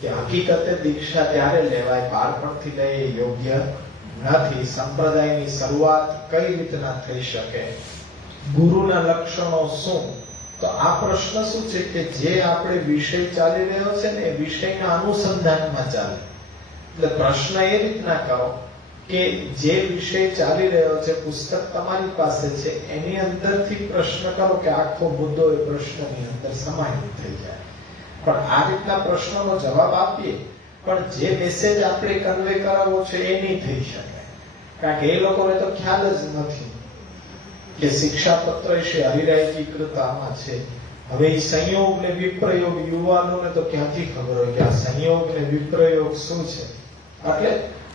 કે હકીકતે દીક્ષા ત્યારે લેવાય, બાળપણથી લઈ યોગ્ય નથી. સંપ્રદાયની શરૂઆત કઈ રીતના થઈ શકે? ગુરુના લક્ષણો શું? તો આ પ્રશ્ન શું છે કે જે આપણે વિષય ચાલી રહ્યો છે ને એ વિષયના અનુસંધાનમાં ચાલે. એટલે પ્રશ્ન એ રીતના કરો કે જે વિષય ચાલી રહ્યો છે, પુસ્તક તમારી પાસે છે, એની અંદરથી પ્રશ્ન કરો કે આખો મુદ્દો એ પ્રશ્નની અંદર સમાહિત થઈ જાય. પણ આ રીતના પ્રશ્નનો જવાબ આપીએ પણ જે મેસેજ આપણે કન્વે કરાવવો છે એ નહીં થઈ શકે, કારણ કે એ લોકોને તો ખ્યાલ જ નથી કે શિક્ષાપત્ર વિશે હરિરાયજી કૃત આમાં છે. હવે એ સંયોગ ને વિપ્રયોગ યુવાનોને તો ક્યાંથી ખબર હોય કે આ સંયોગ ને વિપ્રયોગ શું છે? એટલે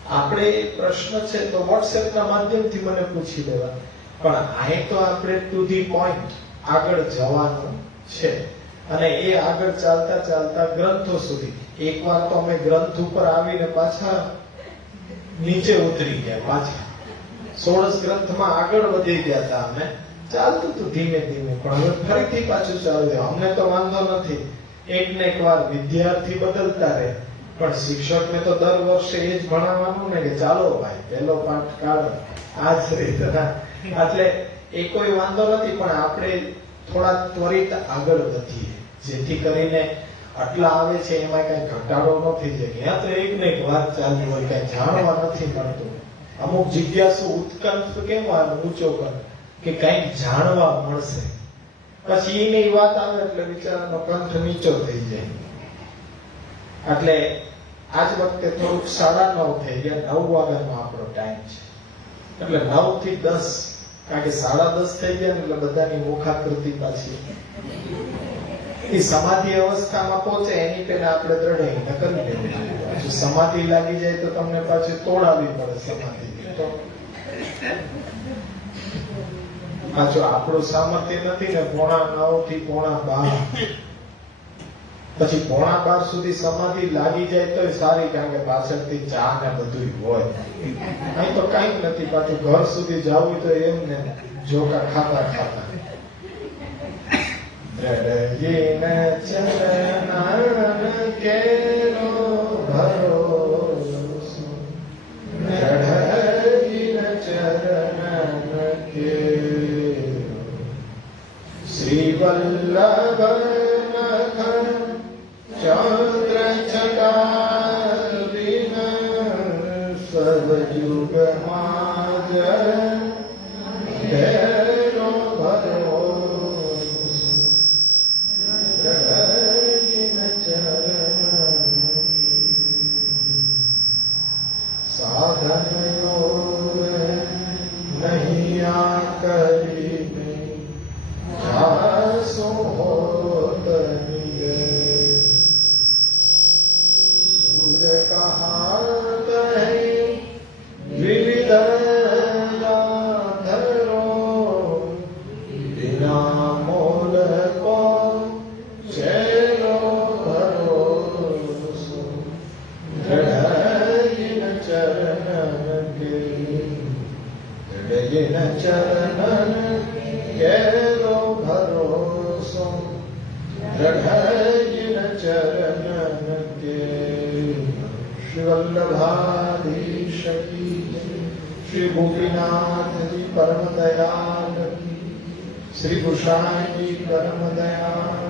આપણે પ્રશ્ન છે તો વોટ્સએપના માધ્યમથી મને પૂછી લેવા, પણ અહીં તો આપણે ટુ ધી પોઈન્ટ આગળ જવાનું છે. અને એ આગળ ચાલતા ચાલતા ગ્રંથો સુધી. એકવાર તો અમે ગ્રંથ ઉપર આવીને પાછા નીચે ઉતરી ગયા, પાછા 16 ગ્રંથમાં આગળ વધી ગયા હતા. અમે ચાલતું હતું ધીમે ધીમે, પણ હવે ફરીથી પાછું ચાલુ થયું. અમને તો વાંધો નથી, એક ને એક વાર વિદ્યાર્થી બદલતા રહે, પણ શિક્ષકને તો દર વર્ષે એ જ ભણાવવાનું ને કે ચાલો ભાઈ પહેલો પાઠ કાઢો, આ જ રીતના. એટલે એ કોઈ વાંધો નથી, પણ આપણે થોડા ત્વરિત આગળ વધીએ જેથી કરીને આટલા આવે છે એમાં કઈ ઘટાડો ન થઈ જાય. ત્યાં તો એક ને એક વાત ચાલતી હોય, કઈ જાણવા નથી મળતું. અમુક જિજ્ઞાસુ ઉત્કંઠ કેમ ઊંચો કરે કે કઈક જાણવા મળશે, પછી એની વાત આવે એટલે બિચારાનો કંઠ નીચો થઈ જાય. એટલે આજ વખતે થોડુંક 9:30 થઈ ગયા, 9 વાગ્યાનો આપણો ટાઈમ છે. એટલે 9 થી 10, કારણ કે 10:30 થઈ ગયા એટલે બધાની મુખાકૃતિ પાછી એ સમાધિ અવસ્થામાં પહોંચે એની પહેલા આપણે દ્રઢ કરી લેવું જોઈએ. જો સમાધિ લાગી જાય તો તમને પાછી તોડાવી પડે સમાધિ. તો પાછું આપણું સામર્થ્ય નથી ને 9:45 થી 9:12, પછી 9:12 સુધી સમાધિ લાગી જાય તો સારી, કારણ કે પાછળથી ચા ને બધું હોય. અહીં તો કઈ નથી, પાછું ઘર સુધી જવું તો એમ ને જોકા ખાતા ખાતા દ્રઢયિન ચરણન કેરો ભરોસો, દ્રઢયિન ચરણન કેરો શ્રી વલ્લભ નખન ચંદ્ર ચટારિન સદયુગ માજન કેરો ભરોસો. સાધન યોગ નહીં આ કરીને જાસો હોત નિગે, સુર કહાત હૈ વિવિધ ધરો, બિના મોલ કો ચેલો ભરોસો, जिन चरणन केरो भरोसो दृढ़ जिन चरणन के। श्री वल्लभाधीश की, श्री गोपीनाथ जी परम दयाल की, श्री गोसाई जी परम दयाल